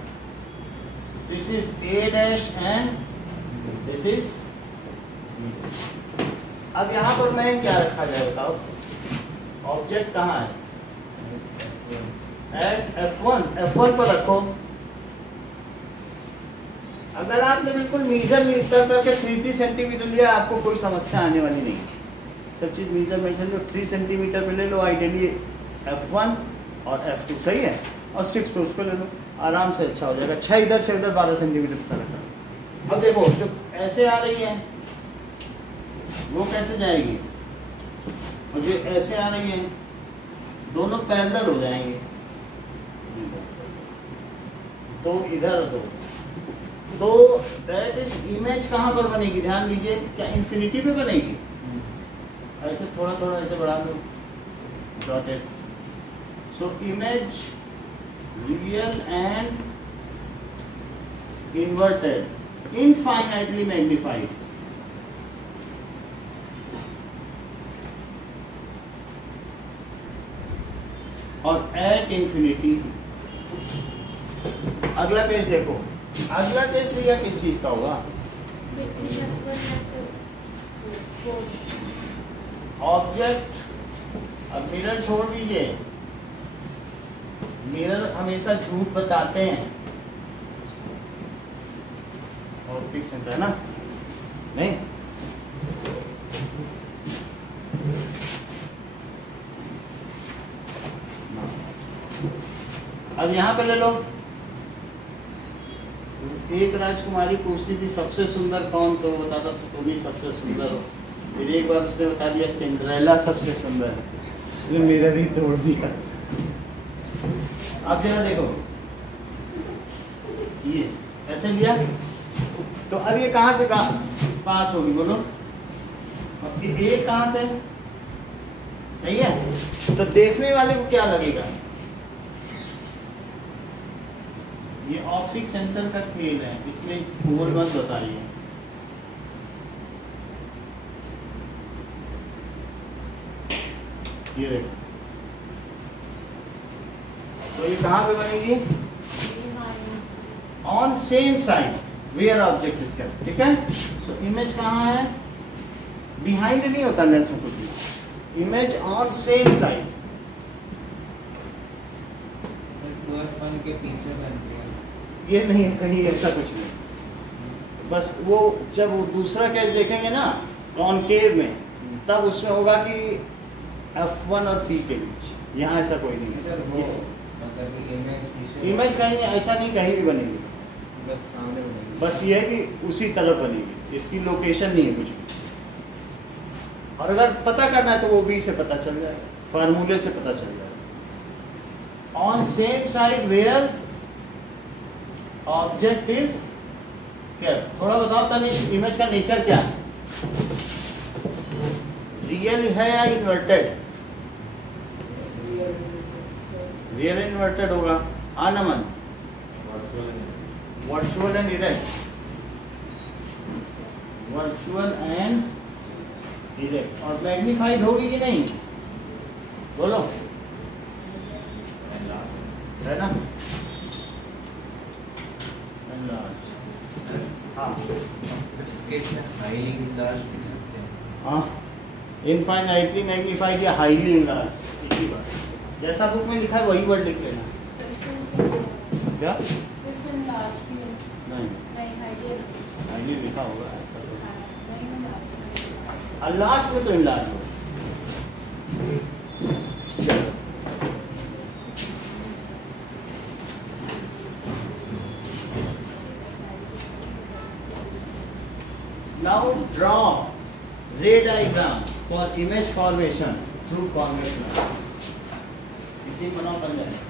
This is a dash and this is. अब यहाँ पर मैं क्या रखा जाए बताओ, ऑब्जेक्ट कहाँ है, एट F1 पर रखो। अगर आपने बिल्कुल मीजर करके 3 सेंटीमीटर लिया, आपको कोई समस्या आने वाली नहीं, सब चीज मेजरमेंट से लो। 3 सेंटीमीटर पे ले लो आइडियली F1 और F2, सही है, और 6 पे उसको ले लो, आराम से अच्छा हो जाएगा। 6 इधर से उधर 12 सेंटीमीटर से रखा। अब देखो जो ऐसे आ रही है वो कैसे जाएगी, और जो ऐसे आ रही है दोनों पैरेलल हो जाएंगे, तो इधर दो दैट इज इमेज कहाँ पर बनेगी, ध्यान दीजिए, क्या इंफिनिटी पे बनेगी, ऐसे थोड़ा थोड़ा ऐसे बढ़ा दो dotted. So image real and inverted infinitely magnified. और एट इंफिनिटी। अगला केस देखो, अगला केस या किस चीज का होगा, ऑब्जेक्ट। अब मिरर छोड़ दीजिए, मिरर हमेशा झूठ बताते हैं, ऑप्टिक सेंटर है ना, नहीं। अब यहाँ पे ले लो, एक राजकुमारी पूछती थी सबसे सुंदर कौन, तो बताता तुम ही सबसे सुंदर हो। फिर एक बार उसने बता दिया सिंड्रेला सबसे सुंदर है, उसने मिरर ही तोड़ दिया। अब जरा देखो, ये ऐसे लिया, तो अब ये कहाँ से कहाँ पास होगी बोलो, अब ये कहाँ से, सही है। तो देखने वाले को क्या लगेगा, ये ऑप्टिक सेंटर का खेल है, इसमें गोल मत बताइए। ये देखो, तो ये कहाँ पे बनेगी, on same side where object is kept, ठीक है। सो इमेज कहाँ है, बिहाइंड नहीं होता लेंस में कुछ भी, इमेज ऑन सेम साइड। के पीछे बनती है, ये नहीं है कहीं, ऐसा कुछ नहीं। बस वो जब वो दूसरा केस देखेंगे ना कॉनकेव में, तब उसमें होगा कि F1 और P के बीच, यहाँ ऐसा कोई नहीं है। सर वो मतलब इमेज इमेज कहीं ऐसा नहीं, कहीं भी बनेगी, बस सामने बनेगी। बस ये है कि उसी तरफ बनेगी, इसकी लोकेशन नहीं है कुछ भी। और अगर पता करना है तो वो बी से पता चल जाएगा, फार्मूले से पता चल जाएगा। On same side where object is क्या, थोड़ा बताओ तनी इमेज का नेचर क्या है, रियल है या इन्वर्टेड? रियल इन्वर्टेड होगा। आनमन virtual and erect, virtual and erect. और मैग्नीफाइड होगी कि नहीं, बोलो, है ना? हाँ हाँ, इनफाइनाइटली मैग्नीफाइड या हाईली इनलार्ज, एक ही बात। जैसा बुक में लिखा है वही वर्ड लिख लेना। क्या? सिर्फ enlarge भी है। नहीं, नहीं, हाईली हाईली लिखा होगा ऐसा तो। नहीं, enlarge। और लास्ट में तो इनलार्ज हो। चलो, now draw ray diagram for image formation through convex lens। इसी बनाओ बन जाएगा।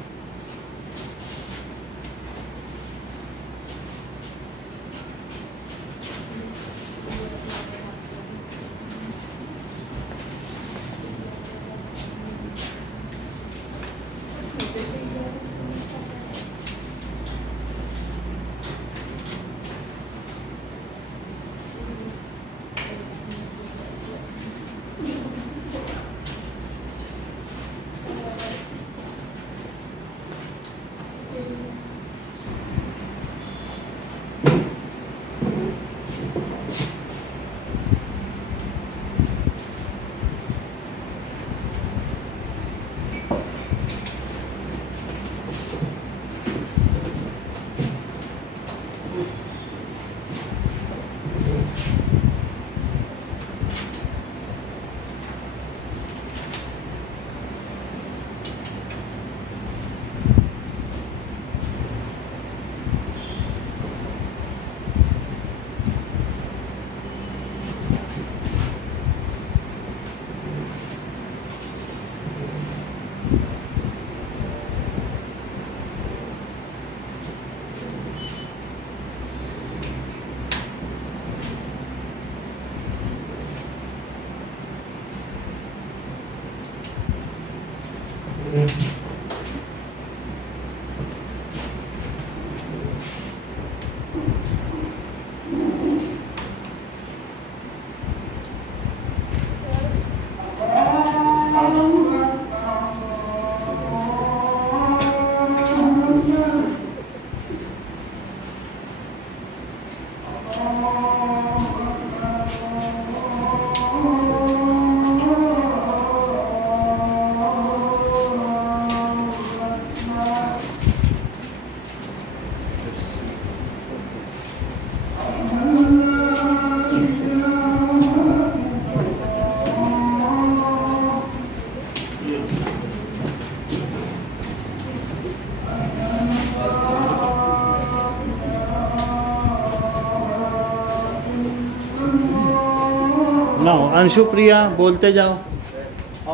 नाउ अंशु प्रिया बोलते जाओ।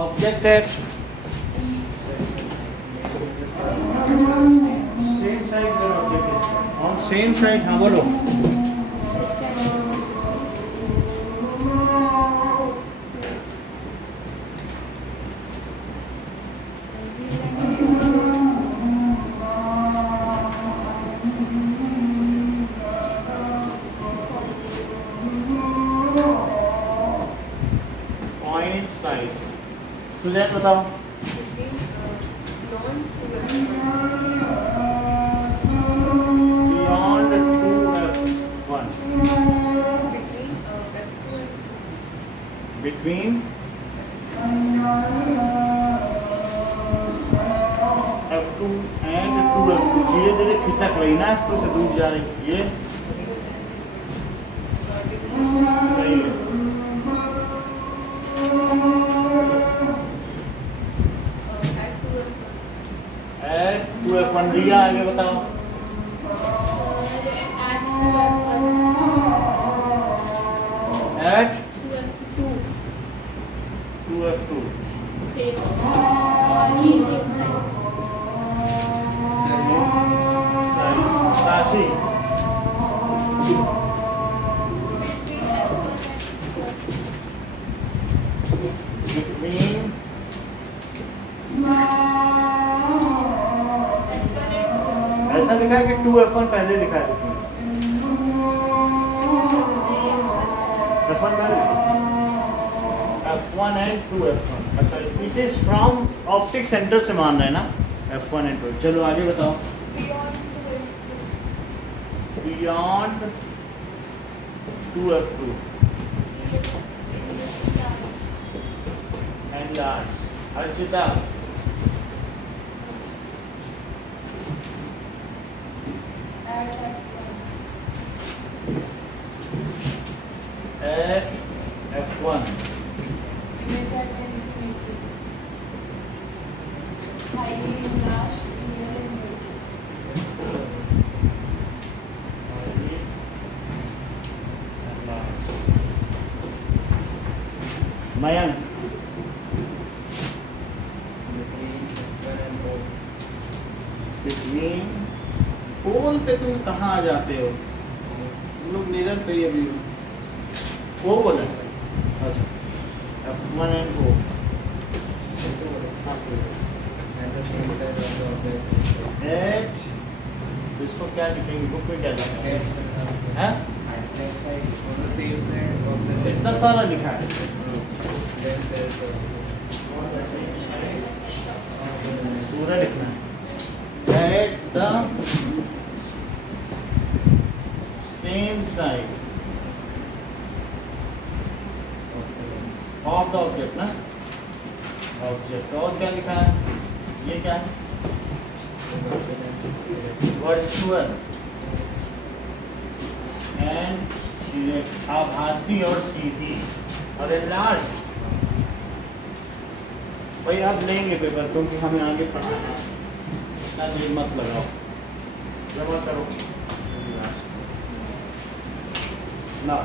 ऑब्जेक्ट है सेम साइड पर, ऑब्जेक्ट ऑन सेम साइड। हाँ बोलो। पॉइंट साइज सुजैन बताओ। Beyond 2F1 between F2 and 2F2। धीरे धीरे खिसक रही ना, F2 से दूर जा रही, ये सही है। F1 रिया आगे बताओ। लिखा है कि 2F1 पहले लिखा है देखिए F1 पहले F1 एंड 2F1 अच्छा it is from optic centre से मान रहे हैं ना F1 एंड 2 चलो आगे बताओ beyond 2F2 and last Archita at F1 image at infinity highly enlarged clear and beautiful Mayank between पोल पे तुम कहाँ आ जाते हो तुम लोग मिरर पे ये भी ओ बोला अच्छा F1 and O हाँ सही एच इसको क्या लिखेंगे बुक में क्या लिखा है इतना सारा लिखा है पूरा लिखना है at the same side of the object ना ऑब्जेक्ट और क्या लिखा है ये क्या है वर्चुअल एंड आभासी और सीधी और एनलार्ज भाई आप लेंगे पेपर क्योंकि हमें आगे पढ़ना है इतना देर मत लगाओ जमा करो ना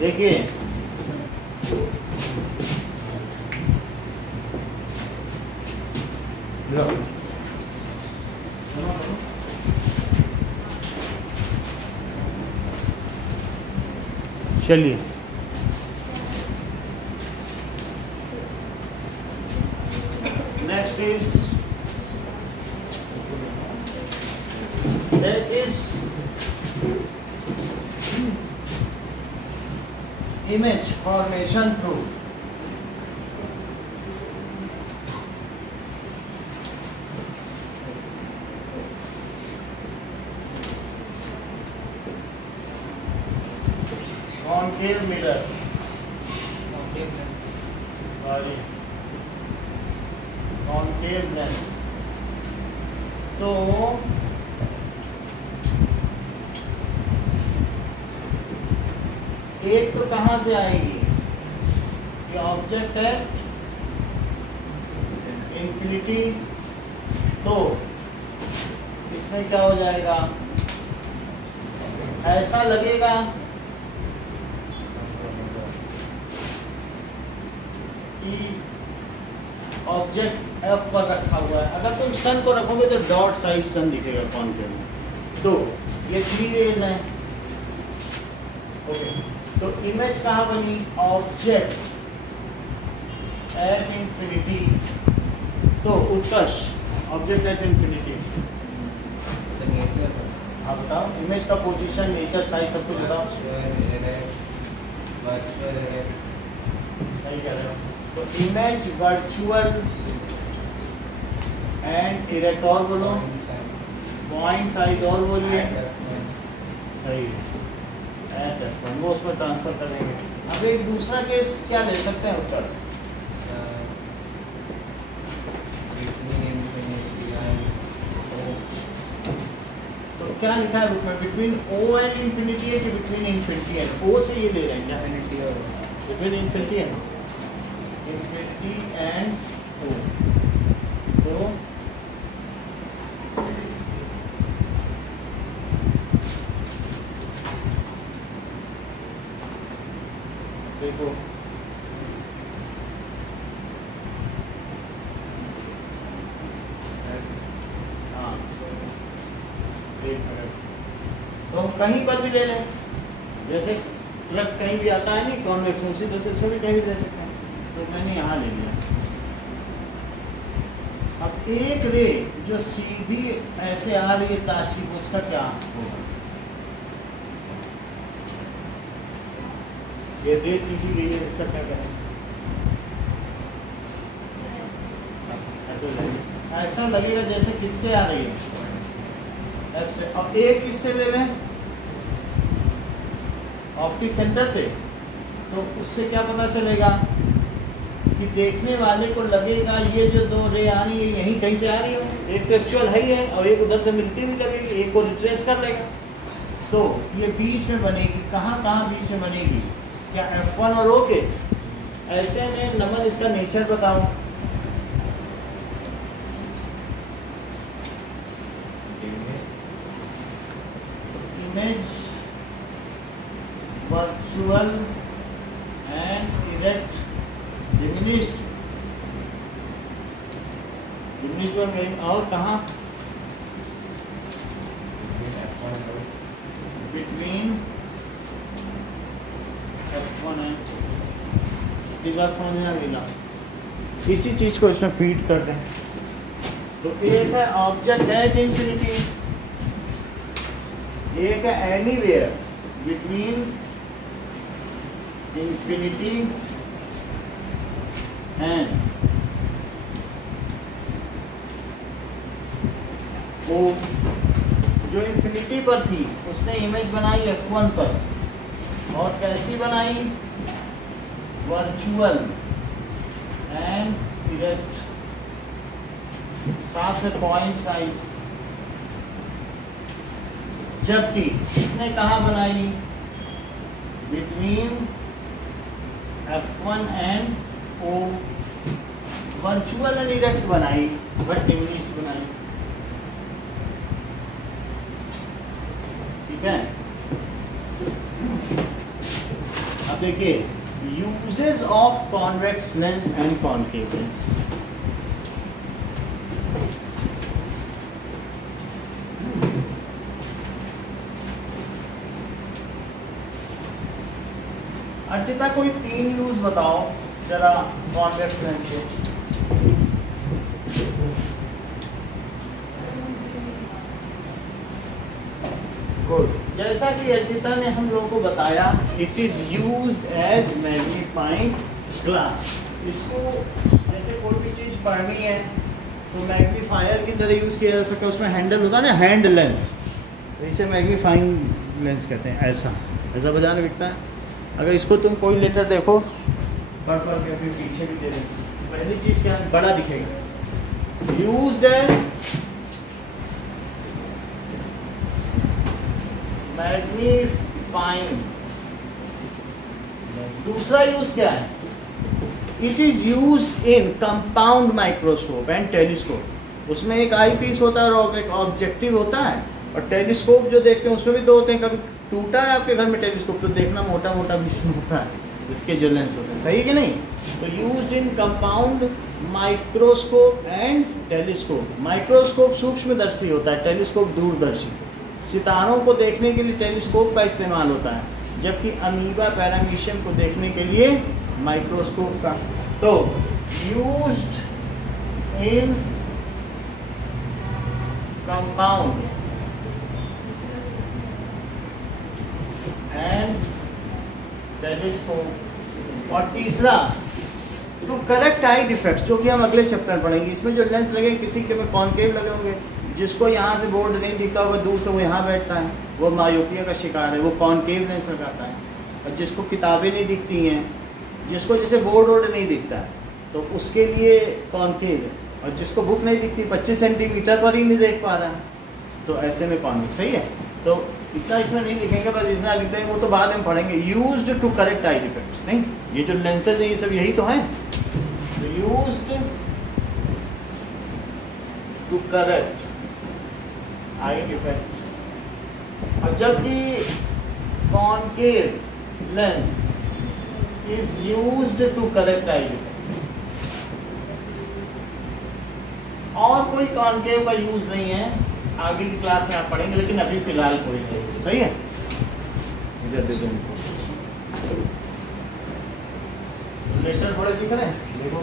देखिए चलिए next is there is image formation through concave mirror sorry concave lens तो एक तो कहां से आएगी ये ऑब्जेक्ट है इंफिनिटी तो इसमें क्या हो जाएगा ऐसा लगेगा कि ऑब्जेक्ट F पर रखा हुआ है अगर तुम सन को रखोगे तो डॉट साइज सन दिखेगा कॉन्केव में तो ये 3 रेज है ओके तो इमेज कहाँ बनी ऑब्जेक्ट एट इंफिनिटी तो उत्कर्ष ऑब्जेक्ट एट इंफिनिटी आप बताओ इमेज का पोजीशन नेचर साइज सब कुछ बताओ सही कह रहे हो तो इमेज वर्चुअल एंड इरेक्ट और बोलो पॉइंट साइज और बोलिए सही है एट F1 वो उसमें ट्रांसफर कर देंगे अब एक दूसरा केस क्या ले सकते हैं उत्तर से तो क्या लिखा है बुक में बिटवीन O एंड इंफिनिटी है कि बिटवीन इंफिनिटी एंड O से ये ले रहे हैं क्या between infinity and infinity and O तो देखो हाँ तो हम कहीं पर भी ले लें जैसे ट्रक कहीं भी आता है नहीं कॉन्वेक्स में, उसी तरह से इसमें भी कहीं भी दे सकते हैं। तो मैंने यहाँ ले लिया। अब एक रे जो सीधी ऐसे आ रही है ताशिक, उसका क्या होगा? ये रे सीधी गई है, इसका क्या करें? ऐसा लगेगा जैसे किससे आ रही है, एफ से। अब एक किससे ले लें? ऑप्टिक सेंटर से। तो उससे क्या पता चलेगा कि देखने वाले को लगेगा ये जो दो रे आ रही है यहीं कहीं से आ रही है, एक तो एक्चुअल है ही है और एक उधर से मिलती हुई लगेगी, एक को रिट्रेस कर लेगा। तो ये बीच में बनेगी, कहाँ कहाँ बीच में बनेगी? क्या F1 और O के? ऐसे में नमन इसका नेचर बताओ। Image virtual and erect diminished बन गई। और कहाँ? बिटवीन F1 एंड समझ में मिला। इसी चीज को इसमें फीड कर दें। तो एक है ऑब्जेक्ट एट इंफिनिटी, एक है एनीवेयर बिटवीन इंफिनिटी एंड वो जो इंफिनिटी पर थी उसने इमेज बनाई F1 पर, और कैसी बनाई? वर्चुअल एंड इरेक्ट, साथ में पॉइंट साइज। जबकि इसने कहाँ बनाई? Between F1 and O। Virtual and erect बनाई बट डिमिनिश्ड बनाई। ठीक है। अब देखिए uses of convex lens and concave lens. Archita कोई 3 यूज बताओ जरा कॉन्वेक्स लेंस के। गुड। जैसा कि अर्चिता ने हम लोगों को बताया, it is used as magnifying glass. इसको जैसे कोई भी चीज पढ़नी है तो मैग्नीफायर की तरह यूज किया जा सकता है। उसमें हैंडल होता है ना, हैंड लेंस, इसे मैग्नीफाइंग लेंस कहते हैं। ऐसा ऐसा बाजार में बिकता है। अगर इसको तुम कोई लेटर देखो पढ़ पढ़ के फिर पीछे भी दे दें, पहली चीज क्या है? बड़ा दिखेगा। Used as magnifying. दूसरा यूज क्या है? It is used in compound microscope and telescope. उसमें एक आई पीस होता है और एक ऑब्जेक्टिव होता है, और टेलीस्कोप जो देखते हैं उसमें भी 2 होते हैं। कभी टूटा है आपके घर में टेलीस्कोप तो देखना मोटा मोटा बीच में होता है, इसके जो लेंस होते हैं, सही कि नहीं? तो used in compound microscope and telescope. Microscope सूक्ष्मदर्शी होता है, टेलीस्कोप दूरदर्शी। सितारों को देखने के लिए टेलीस्कोप का इस्तेमाल होता है, जबकि अमीबा पैरामीशियम को देखने के लिए माइक्रोस्कोप का। तो used in compound and telescope. और तीसरा टू करेक्ट आई डिफेक्ट्स, जो कि हम अगले चैप्टर पढ़ेंगे। इसमें जो लेंस लगे किसी के में कॉन्केव लगे होंगे, जिसको यहाँ से बोर्ड नहीं दिखता होगा, दूर से वो यहाँ बैठता है, वो मायोपिया का शिकार है, वो कॉन्केव लेंस लगाता है। और जिसको किताबें नहीं दिखती हैं, जिसको जैसे बोर्ड वोर्ड नहीं दिखता है, तो उसके लिए कॉन्केव है। और जिसको बुक नहीं दिखती, 25 सेंटीमीटर पर ही नहीं देख पा रहा है, तो ऐसे में कॉन्वेक्स। सही है। तो इतना इसमें नहीं लिखेंगे, बस इतना लिखते हैं, वो तो बाद में पढ़ेंगे। Used to correct eye defects. नहीं, ये जो लेंसेज है ये सब यही तो हैं। Used to correct eye defect. और जबकि concave lens is used to correct eye defect. और कोई कॉन्केव का यूज नहीं है, आगे की क्लास में आप पढ़ेंगे, लेकिन अभी फिलहाल कोई नहीं। सही है। कर देते हैं उनको। लेटर थोड़े दिख रहे हैं, देखो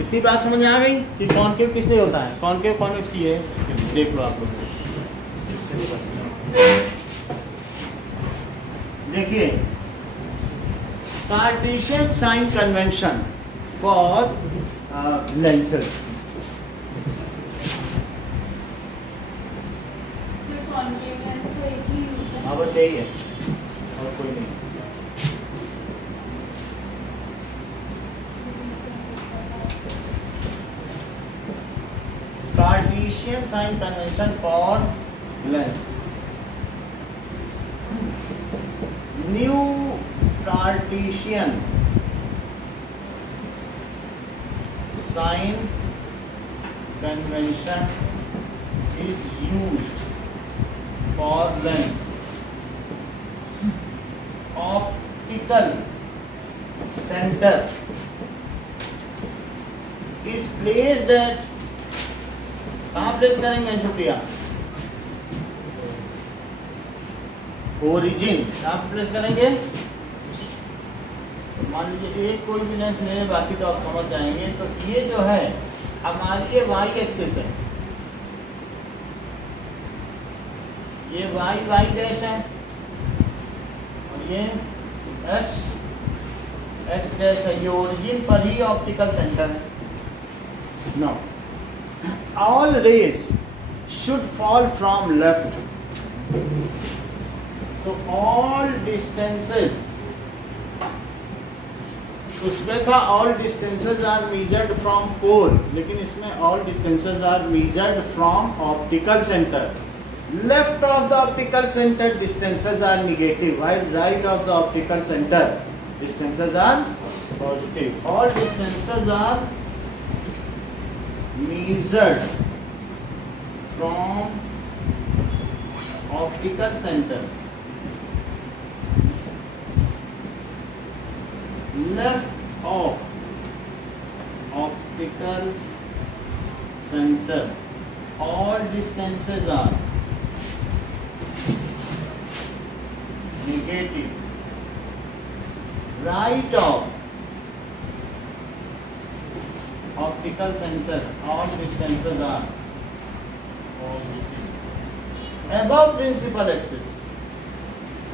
इतनी बात समझ में आ गई कि कॉनकेव किस लिए होता है, कॉनकेव कॉन्वेक्स ये है, देख लो आप लोग। देखिए Cartesian sign convention for lenses. सिर्फ कॉनकेव लेंस का एक ही यूज है। हाँ बस यही है और कोई नहीं। Cartesian sign convention for lens. New Cartesian sign convention is used for lens. Optical center is placed at, कहाँ प्लेस करेंगे शुक्रिया, ओरिजिन कहाँ प्लेस करेंगे। तो मान लीजिए एक कोई भी लेंस ले, बाकी तो आप समझ जाएंगे। तो ये जो है हमारी ये वाई एक्सिस है, ये वाई वाई डैश है और ये एक्स एक्स डैश है। ये ओरिजिन पर ही ऑप्टिकल सेंटर है। No, all rays should fall from left. So all distances, उसमें था all distances are measured from pole, लेकिन इसमें all distances are measured from optical center. Left of the optical center distances are negative, while right of the optical center distances are positive. All distances are measured from optical center. Left of optical center, all distances are negative. Right of optical center, all distances are positive. Above principal axis,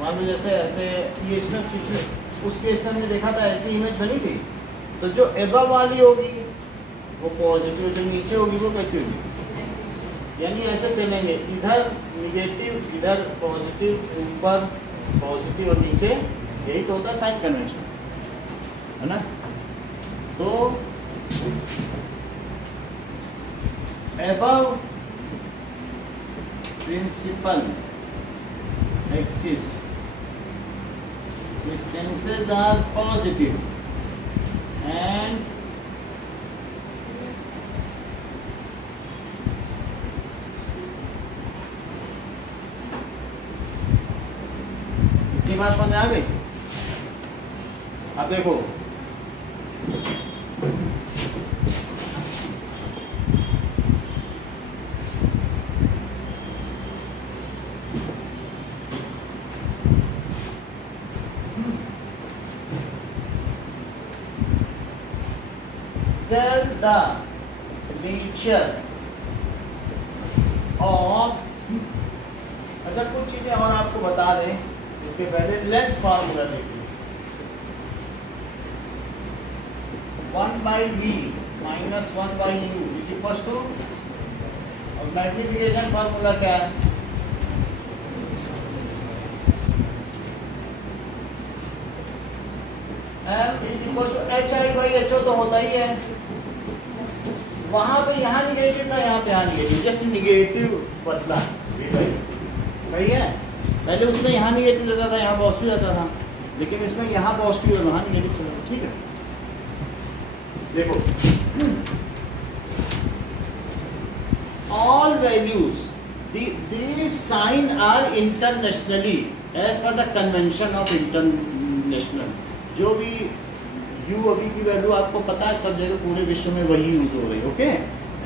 मान लो जैसे ऐसे ये इसमें पिछले उस case में हमने देखा था ऐसी इमेज बनी थी, तो जो एबव वाली होगी वो पॉजिटिव, जो नीचे होगी वो कैसी होगी, यानी ऐसे चलेंगे, इधर निगेटिव इधर पॉजिटिव, ऊपर पॉजिटिव और नीचे, यही तो होता है साइन कन्वेंशन, है ना। तो above principal axis distances are positive and इतनी बात समझ आ गई। अब देखो tell the nature of, अच्छा कुछ चीजें और आपको बता दें इसके पहले, लेंस फार्मूला देखिए, 1/v minus 1/u is equal to, और मैग्निफिकेशन फार्मूला क्या है, m is equal to hi/ho, तो होता ही है। वहां पे यहाँ निगेटिव था, यहाँ पे यहाँ निगेटिव, जस्ट निगेटिव बदला, सही है। पहले उसमें यहाँ निगेटिव रहता था, यहाँ पॉजिटिव रहता था, लेकिन इसमें यहाँ पॉजिटिव है वहाँ निगेटिव चला, ठीक है। देखो all values, these sign are internationally as per the convention of international, जो भी u अभी की वैल्यू आपको पता है सब जगह पूरे विश्व में वही यूज हो रही है, okay.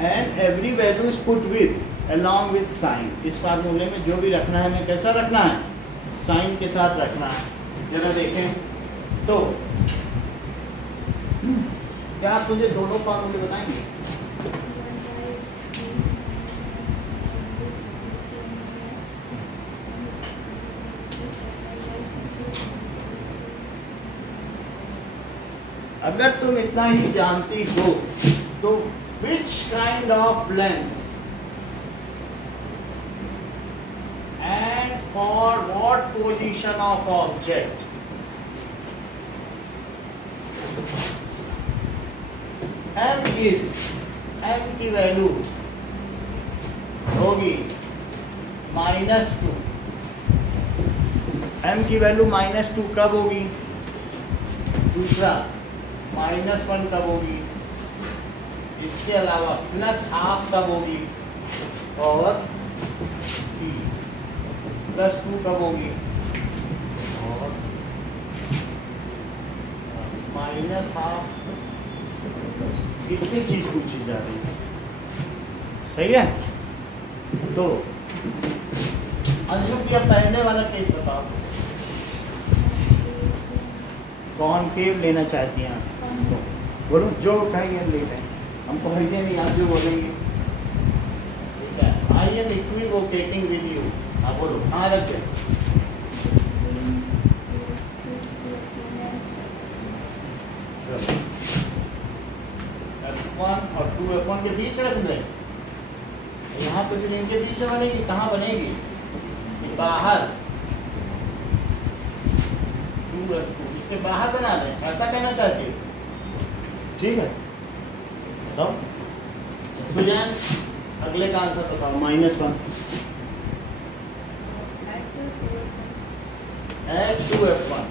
And every value is put with along with sign, इस फार्मूले में जो भी रखना है हमें कैसा रखना है, साइन के साथ रखना है। जरा देखें तो क्या आप मुझे दोनों फार्मूले बताएंगे? अगर तुम इतना ही जानती हो तो which kind of lens and for what position of object m की वैल्यू होगी -2। m की वैल्यू -2 कब होगी? दूसरा -1 कब होगी? इसके अलावा +½ कब होगी? और +2 कब होगी? और -½ कितनी चीज पूछी जा रही है? सही है। तो अंशु की अब पहले वाला केस बताओ, कॉनकेव लेना चाहती हैं आप? बोलो जो कहेंगे ले लें, हमको हरिजन नहीं, आप जो बोलेंगे ठीक है। I am equivocating with you. हाँ बोलो, कहाँ रख दे? चलो F1 और 2F1 के बीच रख दें। यहाँ पे जो इनके बीच में बनेगी, कहाँ बनेगी? बाहर 2F2 इसके बाहर बना दें, ऐसा कहना चाहती हो? ठीक है, बताओ सुजान, अगले का आंसर बताओ। -1 at 2F1।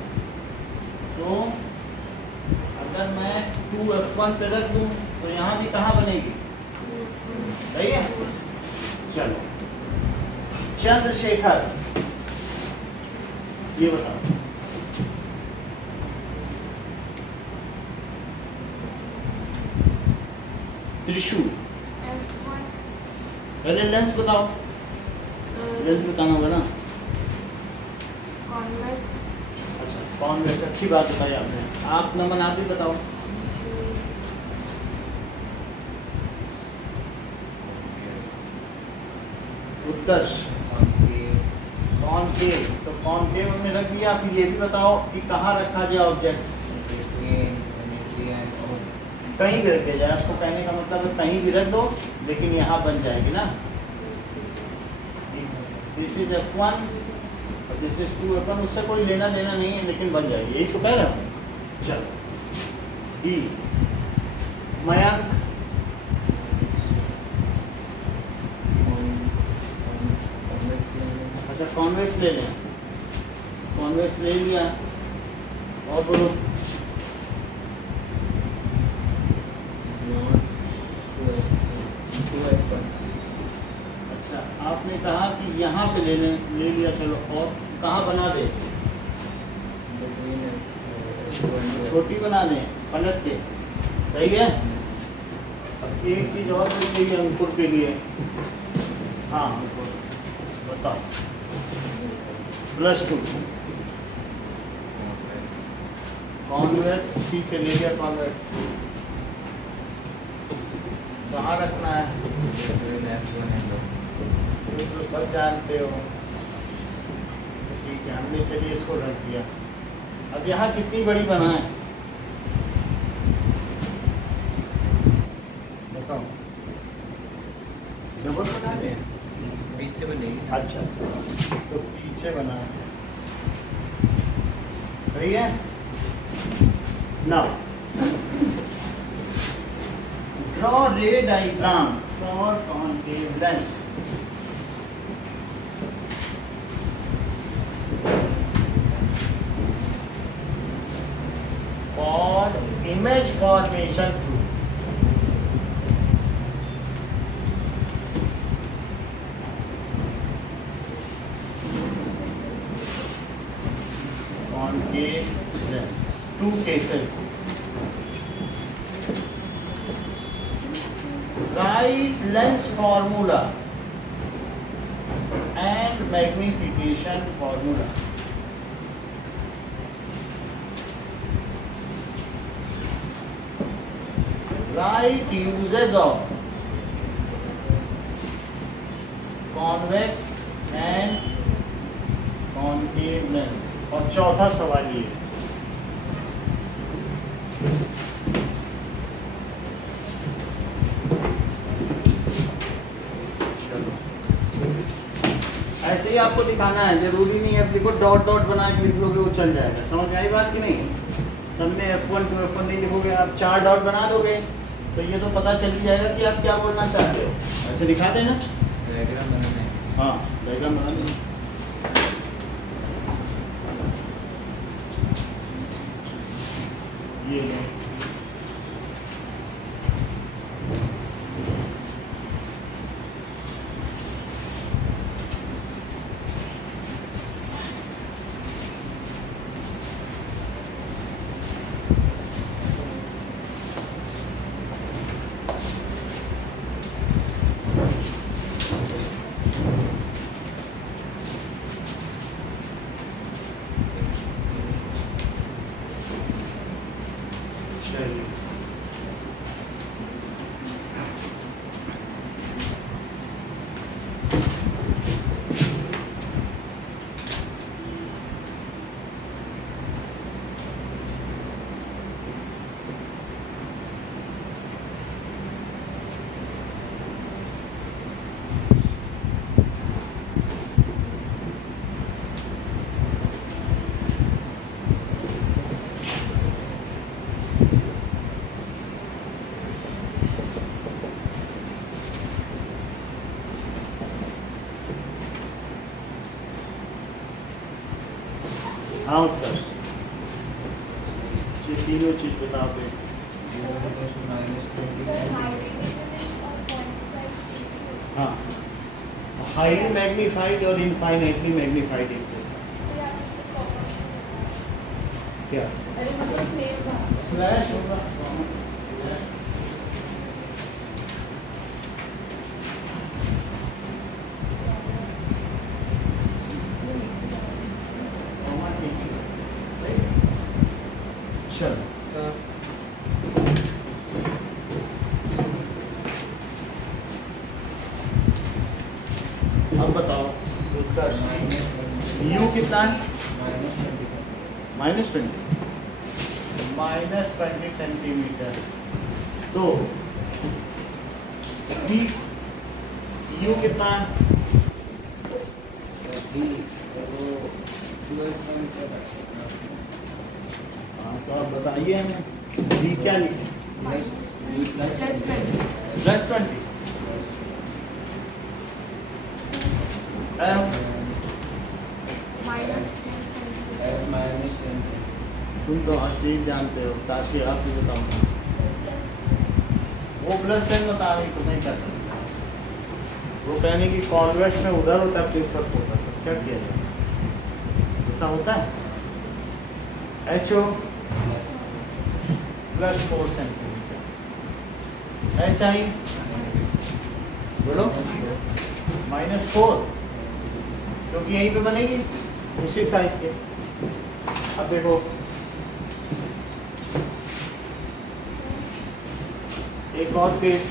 तो अगर मैं 2F1 पे रख दूं तो यहाँ भी कहाँ बनेगी? सही है। चलो चंद्रशेखर, ये बताओ त्रिशूल, पहले लेंस बताओ। लेंस बताना होगा ना? कॉन्वेक्स। अच्छा कॉन्वेक्स, अच्छी बात बताई आपने। आप नमन, आप भी बताओ। उत्कर्ष, कॉनकेव। तो कॉनकेव हमने रख दिया, फिर ये भी बताओ कि कहाँ रखा जाए ऑब्जेक्ट? कहीं भी रख दिया जाए। आपको कहने का मतलब है कहीं भी रख दो, लेकिन यहाँ बन जाएगी ना। दिस इज F1 और दिस इज 2F1, उससे कोई लेना देना नहीं है, लेकिन बन जाएगी, यही तो कह रहा हूँ। चलो ई, मयंक, अच्छा कॉन्वेक्स ले लें। कॉन्वेक्स ले लिया, और बोलो। अच्छा आपने कहा कि यहाँ पे ले लें, ले लिया, चलो और कहाँ बना दें इसको? छोटी बना दें पलट के, सही है। अब एक चीज़ और बोल है अंकुर के लिए। हाँ बताओ। +2 कॉन्वेक्स, ठीक है ले लिया कॉन्वेक्स। कहाँ रखना है? तो सब जानते हो, ठीक है। हमने चलिए इसको रख दिया। अब यहाँ कितनी बड़ी बनाए बताओ? डबल बना दें? पीछे बनेगी। अच्छा तो पीछे बना, सही है। Now draw ray diagram for concave lens। For image formation through concave lens, 2 cases। Write lens formula and magnification formula। Write usages of convex and concave lens. और चौथा सवाल ये, ऐसे ही आपको दिखाना है, जरूरी नहीं है लिखो डॉट डॉट बना के लिख लोगे वो चल जाएगा। समझ में आई बात कि नहीं? सब में F1 to F1 नहीं लिखोगे, आप 4 डॉट बना दोगे तो ये तो पता चल ही जाएगा कि आप क्या बोलना चाहते हो। ऐसे दिखा देना, डायग्राम बनाना है। हाँ डायग्राम बना देना। ये लो। हाँ उत्तर ये तीनों चीज बता दे। हाँ हाईली मैग्नीफाइड और इनफाइनाइटली मैग्नीफाइड क्या स्लैश होगा। चल अब बताओ यू कितना है? -20 -20 सेंटीमीटर। तो बी यू कितना है? हाँ तो आप बताइए हमें बी क्या लिखे? +20 तुम तो हर चीज जानते हो, ताशी आप ही बताओ। वो +10 बता रही, तुम्हें क्या करना? वो कहने की कॉन्वेक्स में उधर होता है प्लेस पर छोटा सा, क्या किया जाए? ऐसा होता है। HO +4 सेंटीमीटर, HI बोलो -4, क्योंकि यहीं पे बनेगी उसी साइज के। अब देखो एक और केस,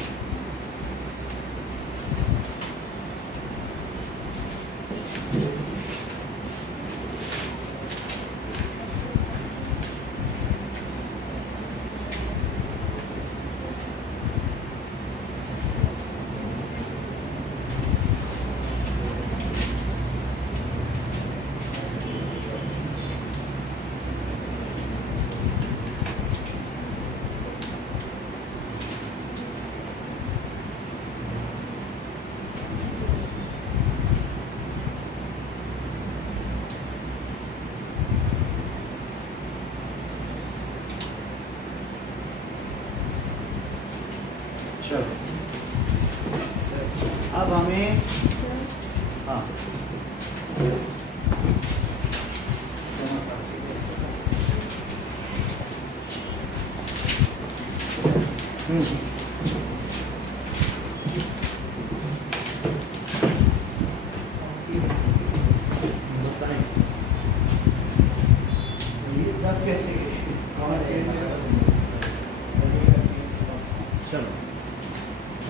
चलो अब हमें हाँ कैसे चलो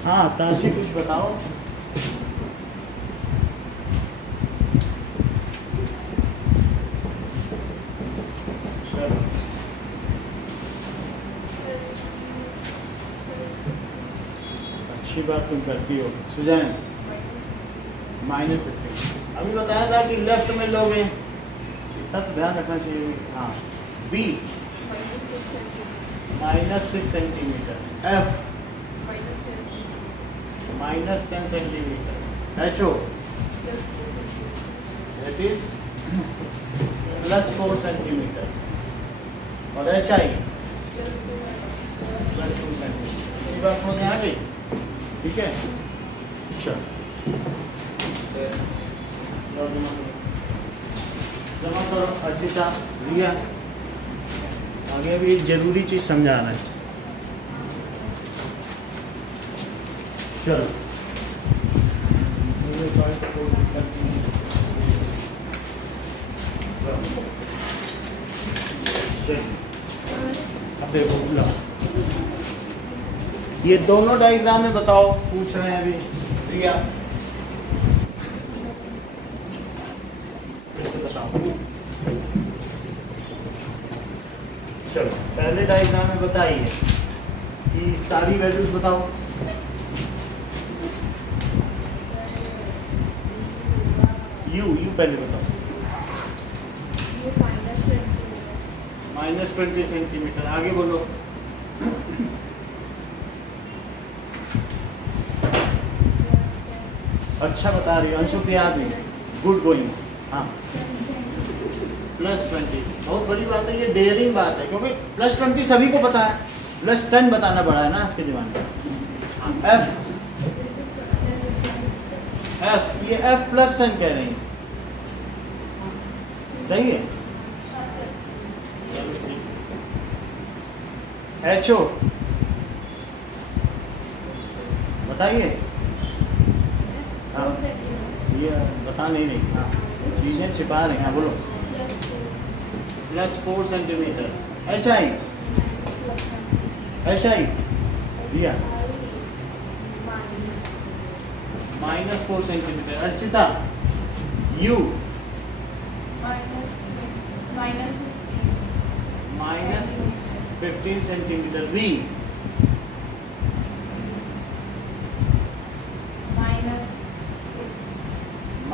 हाँ ताशी कुछ बताओ। चलो अच्छी बात तुम करती हो। सुजैन -15 अभी बताया था कि लेफ्ट में लोगे, इतना तो ध्यान रखना चाहिए। हाँ V -6 centimetre, F -10 centimetre, H O that is +4 centimetre और एच आई +2 सेंटीमीटर। ये बात समझ में आ गई? ठीक है चल जमा करो अर्चिता, रिया। आगे भी एक जरूरी चीज समझाना है। चलो अब देखो लो, ये दोनों डायग्राम में बताओ, पूछ रहे हैं अभी रिया। चलो पहले डायग्राम में बताइए कि सारी वैल्यूज बताओ। यू पहले बताओ। -20 सेंटीमीटर। आगे बोलो। अच्छा बता रही हो अंशु के याद नहीं, गुड गोइंग। हाँ +20 बहुत बड़ी बात है, ये डेयरिंग बात है क्योंकि +20 सभी को पता है, +10 बताना पड़ा है ना आज के ज़माने में। एफ ये F +10 कह रही है, सही है? एच ओ बताइए। हाँ ये बता नहीं रही, हाँ चीज़ें छिपा रहे हैं। हाँ बोलो। +4 सेंटीमीटर। एच आई भैया -4 centimetre. Archita U -15 centimetre. V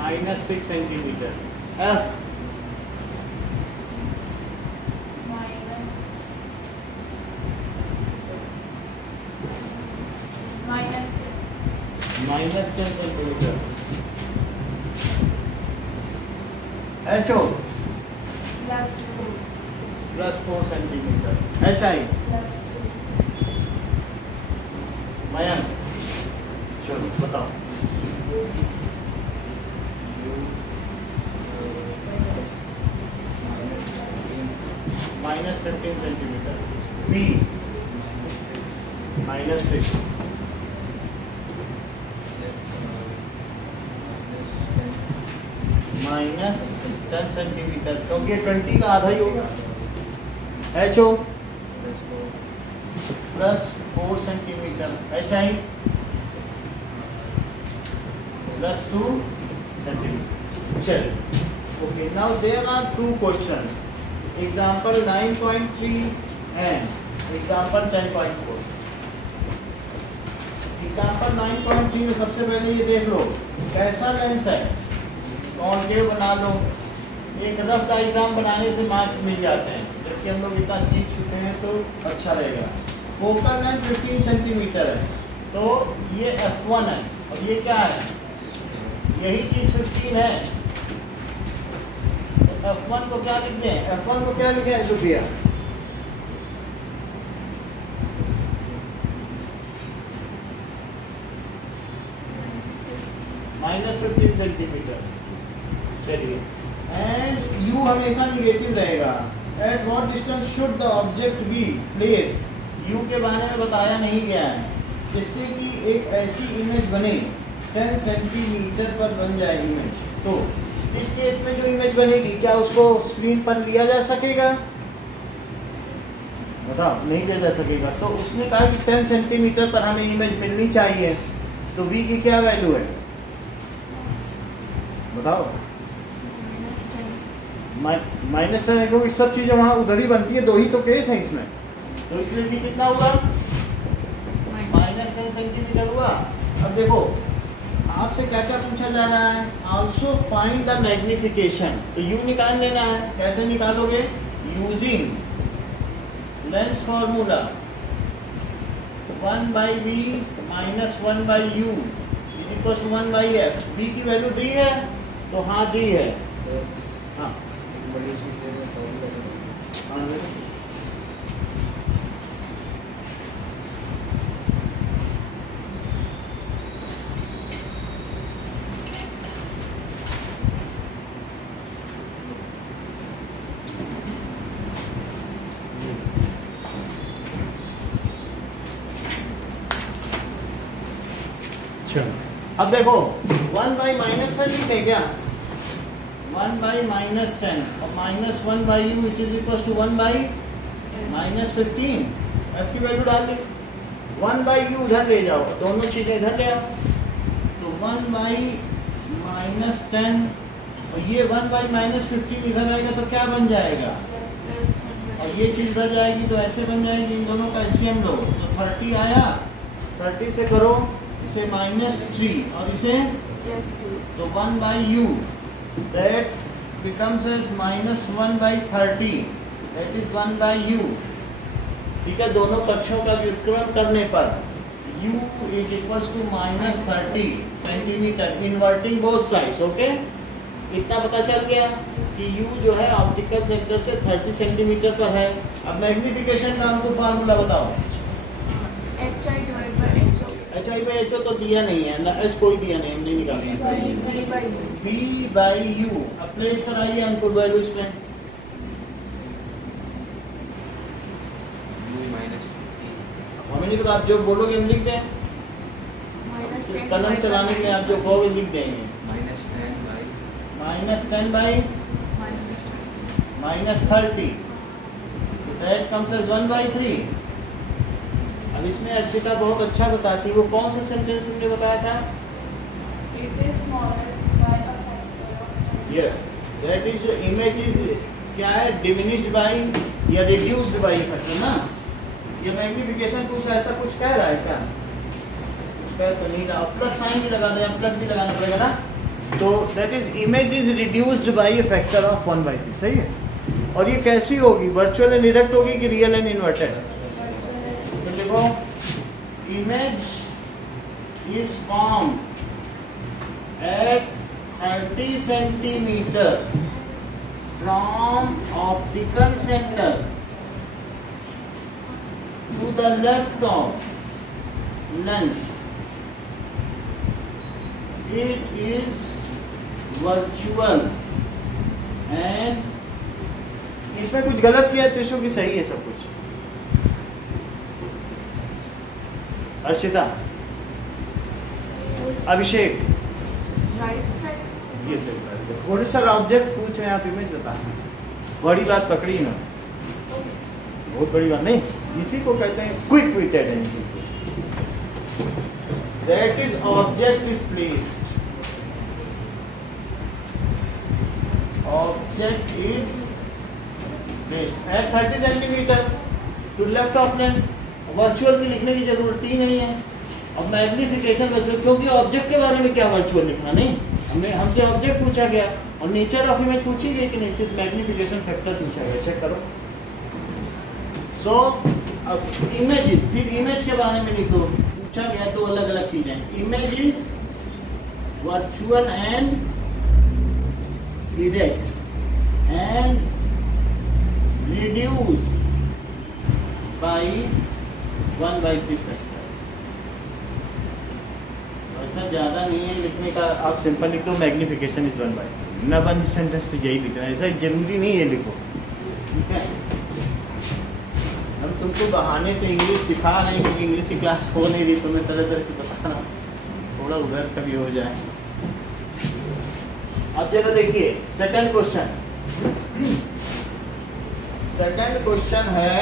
-6 centimetre. F -10 centimetre. H O +4 centimetre. H I Mayank चलो बताओ। -15 सेंटीमीटर। बी -6 -10 सेंटीमीटर क्योंकि 20 का आधा ही होगा। H O +4 centimetre. H I +2 centimetre. चलिए okay, now there are 2 questions, example 9.3 and example 10.4। Example 9.3 में सबसे पहले ये देख लो कैसा लेंस है, कॉन्केव बना लो। एक रफ डायग्राम बनाने से मार्क्स मिल जाते हैं, जबकि हम लोग इतना सीख चुके हैं तो अच्छा रहेगा। फोकल लेंथ 15 सेंटीमीटर है, तो ये F1 है और ये क्या है, यही चीज़ 15 है। तो F1 को क्या लिखते हैं, F1 को क्या लिखे हैं सुफिया? -15 सेंटीमीटर। चलिए, एंड U हमेशा निगेटिव रहेगा। At what distance should the object be placed, U के बारे में बताया नहीं गया है, जिससे कि एक ऐसी इमेज बने 10 सेंटीमीटर पर बन जाए इमेज। तो इस केस में जो इमेज बनेगी क्या उसको स्क्रीन पर लिया जा सकेगा? बताओ नहीं ले जा सकेगा। तो उसने कहा कि 10 सेंटीमीटर पर हमें इमेज मिलनी चाहिए, तो v की क्या वैल्यू है बताओ? -10 है, क्योंकि सब चीज़ें वहाँ उधर ही बनती है, 2 ही तो केस है इसमें, तो इसलिए v कितना हुआ? -10 सेंटीमीटर हुआ। अब देखो आपसे क्या क्या पूछा जा रहा है, ऑल्सो फाइंड द मैग्निफिकेशन, तो u निकाल लेना है। कैसे निकालोगे? Using lens formula 1/v minus 1/u is equal to 1/f। v की वैल्यू दी है, तो हाँ दी है। सर हाँ बड़ी शीट दे दो, सॉल्व करो। हाँ ले लो। अब देखो 1/-10 लिखते क्या? 1/-10 और -1/u it is equal to 1/-15। f की वैल्यू डाल दी। 1/u इधर ले जाओ, दोनों चीजें इधर ले आओ, तो 1/-10 और ये 1/-15 इधर आएगा तो क्या बन जाएगा? और ये चीज इधर जाएगी तो ऐसे बन जाएगी। इन दोनों का एलसीएम लो तो 30 आया, 30 से करो इसे -3 और इसे तो 1/u that becomes as -1/30 that is 1/u। ठीक है, दोनों पक्षों का व्युत्क्रमण करने पर u is equals to -30 centimetre inverting both sides. Okay, इतना पता चल गया कि u जो है ऑप्टिकल सेंटर से 30 सेंटीमीटर पर है। अब मैग्निफिकेशन का हमको फार्मूला बताओ। HI/HO तो दिया नहीं है ना, h कोई दिया नहीं, हमने निकाला v/u। अब प्लेस कराइए हमको वैल्यू इसमें। हमें नहीं पता, आप जो बोलोगे हम लिख दें। कलम चलाने के लिए आप जो कहोगे लिख देंगे। -10/-30 तो दैट कम्स एज 1/3। अब इसमें अर्चिता बहुत अच्छा बताती है, वो कौन सा सेंटेंस तुमने बताया था? यस, दैट इज जो इमेज इज क्या है, डिमिनिश्ड बाय या रिड्यूस्ड बाय फैक्टर ना। ये मैग्निफिकेशन कुछ ऐसा कुछ कह रहा है क्या? कुछ कह तो नहीं रहा। प्लस साइन भी लगा दे, प्लस भी लगाना पड़ेगा ना। तो that is image is reduced by A factor of 1/3। सही है। और ये कैसी होगी? वर्चुअल एंड डायरेक्ट होगी कि रियल एंड इन्वर्टेड? तो लिखो image is formed at 30 centimetre from optical centre to the left of lens. It is virtual and इसमें कुछ गलत किया है तो इसको कि सही है सब कुछ। अर्शिता, अभिषेक, ये सही बात है। थोड़े सा ऑब्जेक्ट पूछ रहे हैं आप, इमेज बताना। बड़ी बात पकड़ी ना, बहुत बड़ी बात नहीं, इसी को कहते हैं क्विक विटेड एंटिटी। That is object is placed, object is placed at 30 centimetre to left of lens. Virtual की लिखने की जरूरत ही नहीं है। अब मैग्निफिकेशन बस, क्योंकि ऑब्जेक्ट के बारे में क्या वर्चुअल लिखना नहीं, हमसे ऑब्जेक्ट पूछा गया और नेचर ऑफ इमेज पूछी गई कि नहीं, सिर्फ मैग्निफिकेशन फैक्टर पूछा गया। चेक करो। सो अब इमेजेस, फिर इमेज के बारे में लिख दो। पूछा गया तो अलग अलग चीजें। Image is virtual and direct and reduced by 1/3 factor. ऐसा ज्यादा नहीं है लिखने का, आप सिंपल लिख दो मैग्निफिकेशन इज 1/3। ना वन सेंटेंस तो यही लिखना है, ऐसा जरूरी नहीं है लिखो। ठीक है, हम तुमको बहाने से इंग्लिश सिखा रहे हैं क्योंकि इंग्लिश की क्लास हो नहीं रही, तो मैं तरह तरह से बता रहा हूँ, थोड़ा उधर कभी हो जाए। अब चलो देखिए सेकंड क्वेश्चन। सेकंड क्वेश्चन है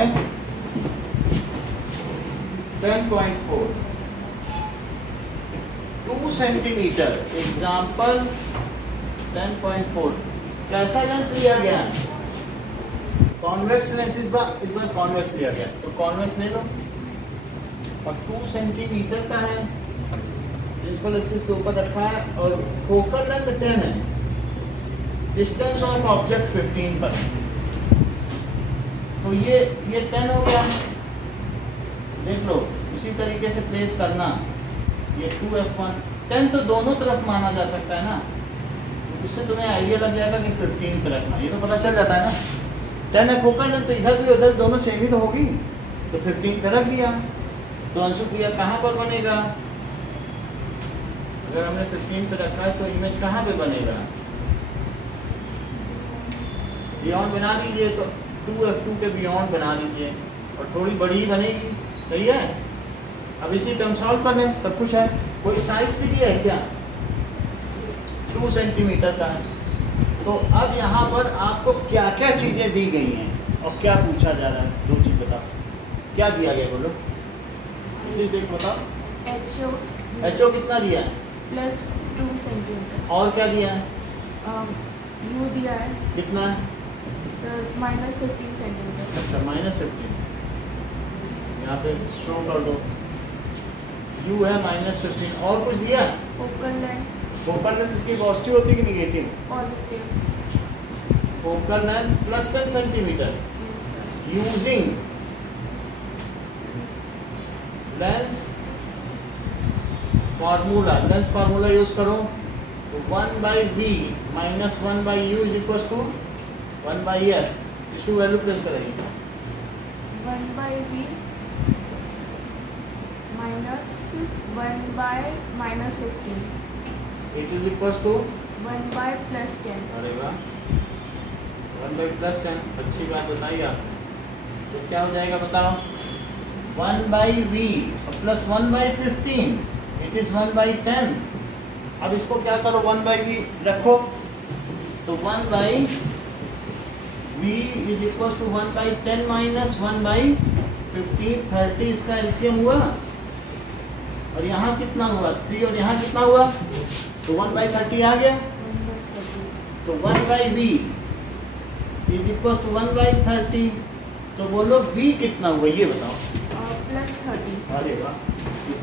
10.4 2 सेंटीमीटर एग्जाम्पल 10.4 कैसा लेंस लिया गया? Convex lens. इस बार कॉन्वेक्स लिया गया तो कॉन्वेक्स ले लो और 2 सेंटीमीटर का है, प्रिंसिपल एक्सिस के ऊपर रखा है और फोकल लेंथ 10 है, डिस्टेंस ऑफ ऑब्जेक्ट 15 पर। तो ये 10 हो गया, देख लो उसी तरीके से प्लेस करना। ये 2f1 10 तो दोनों तरफ माना जा सकता है ना, तो इससे तुम्हें आइडिया लग जाएगा कि 15 पे रखना, ये तो पता चल जाता है ना। 10 है फोकल लेंथ तो इधर भी उधर दोनों सेम ही तो होगी, तो 15 पे रख दिया। तो अंशु क्रिया कहाँ पर बनेगा? अगर हमने 15 पे रखा है तो इमेज कहाँ पे बनेगा? बियॉन्ड बना दीजिए, तो 2f2 के बियॉन्ड बना दीजिए और थोड़ी बड़ी ही बनेगी। सही है। अब इसी टर्म सॉल्व कर लें, सब कुछ है। कोई साइज भी दिया है क्या? 2 सेंटीमीटर का है। तो अब यहाँ पर आपको क्या क्या चीज़ें दी गई हैं और क्या पूछा जा रहा है? 2 चीज़ बताओ, क्या दिया गया बोलो? इसी देख बताओ। HO कितना दिया है? +2 सेंटीमीटर। और क्या दिया है? U दिया है कितना है? Sir -15 centimetre. अच्छा -15, यहाँ पे शो कर दो। U है -15। और कुछ दिया? Focal length. फोकल लेंथ इसकी पॉजिटिव होती है कि negative? Positive. Focal length +10 centimetre yes sir. Using lens formula. Lens formula use करो तो 1/v - 1/u is equal to 1/f। इशू वैल्यू प्लेस करेंगे 1/v -1/-15 it is equal to 1/+10। अरे वाह, 1/+10। अच्छी बात बताइए आप। तो क्या हो जाएगा बताओ? 1/v plus 1/15 it is 1/10। अब इसको क्या करो, 1/v रखो तो 1/v इज इक्वल टू 1/10 - 1/15 30 इसका एलसीएम हुआ। और यहाँ कितना हुआ? 3 और यहाँ कितना हुआ? तो 1/30 आ गया। 1/30। तो 1/v इज इक्वल टू 1/30। तो बोलो v कितना हुआ ये बताओ। +30। अरे वाह,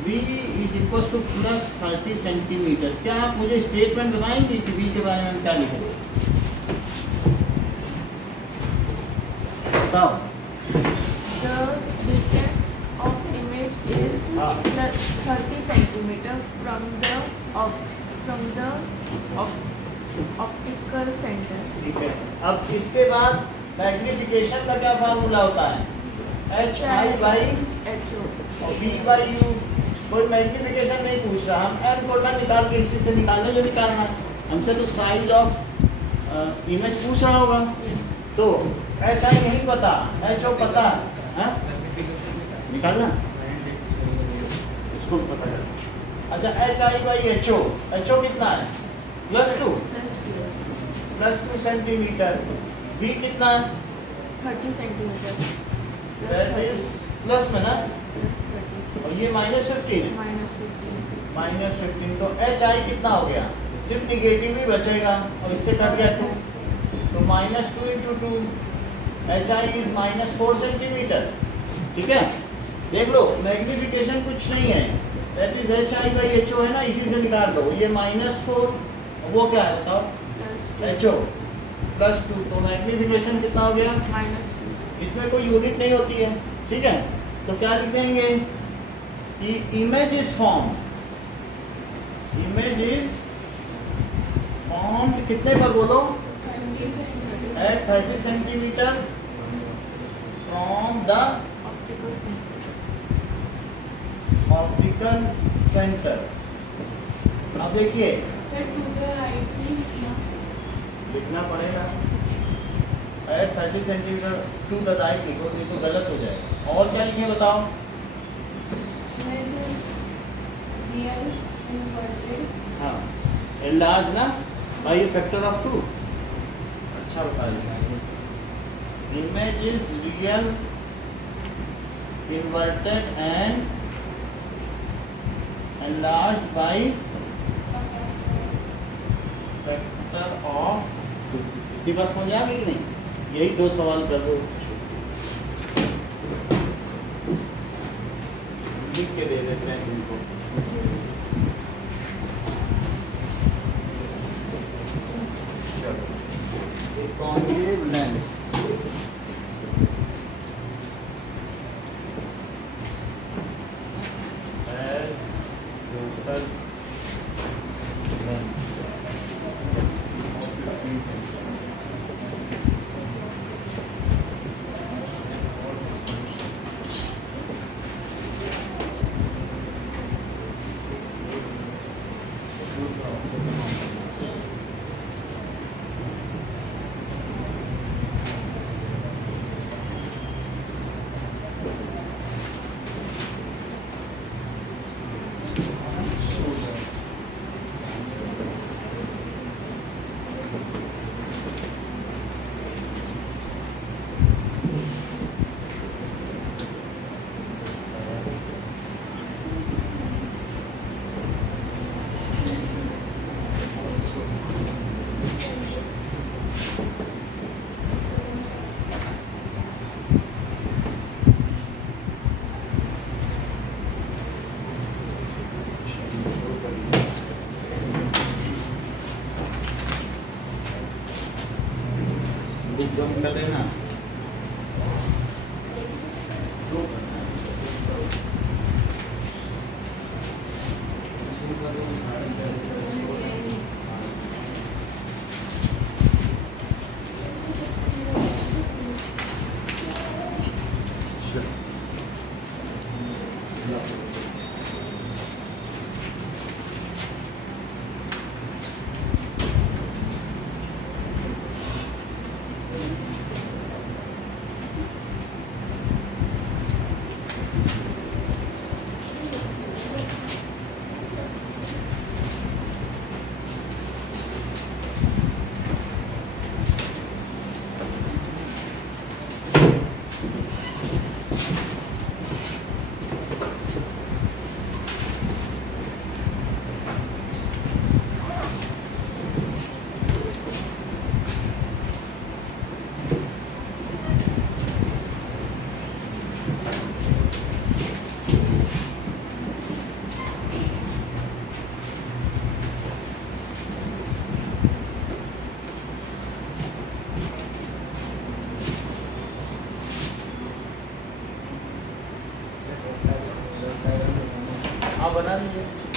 v is equal to +30 centimetre. क्या आप मुझे स्टेटमेंट बताएंगे कि v के बारे में क्या लिखेंगे? बताओ। The distance of image is +30 centimeter from the optical center। ठीक है। अब इसके बाद मैग्निफिकेशन का क्या फार्मूला होता है? HI/HO और V/U। कोई मैग्निफिकेशन नहीं पूछ रहा, हम m को ना निकाल के इसी से निकालने जो निकालना है। हमसे तो साइज ऑफ इमेज पूछ रहा होगा। तो HI नहीं पता, HO पता है, निकालना इसको पता कर। अच्छा HI/HO, HO कितना है? +2 सेंटीमीटर। V कितना है? 30 सेंटीमीटर। दैट इज प्लस में ना, +30 और ये -15 है। -15 तो HI कितना हो गया? सिर्फ निगेटिव ही बचेगा और इससे कट गया 2, तो -2 × 2 HI इज -4 सेंटीमीटर। ठीक है, देख लो मैग्निफिकेशन कुछ नहीं है, दैट इज HI/HO है ना, इसी से निकाल लो। ये -4 वो क्या है बताओ? HO +2। तो मैग्निफिकेशन कितना हो गया? -2। इसमें कोई यूनिट नहीं होती है। ठीक है, तो क्या लिख देंगे कि इमेज इज फॉर्म्ड कितने पर बोलो? at 30 centimetre from the optical centre. अब देखिए लिखना पड़ेगा at 30 centimetre to the right लिखो, नहीं तो गलत हो जाएगा। और क्या लिखे बताओ? हाँ, enlarge ना by a factor of 2। अच्छा बता दिया। Image is real, inverted and enlarged by factor of 2। इतनी बात समझ आ गई कि नहीं? यही 2 सवाल कर दो, लिख के दे देते हैं तुमको। चलो, एक concave lens as total length of 15 centimeters। जम कर देना, दो करना है, शुरू कर दो, साढ़े हाँ बना दीजिए।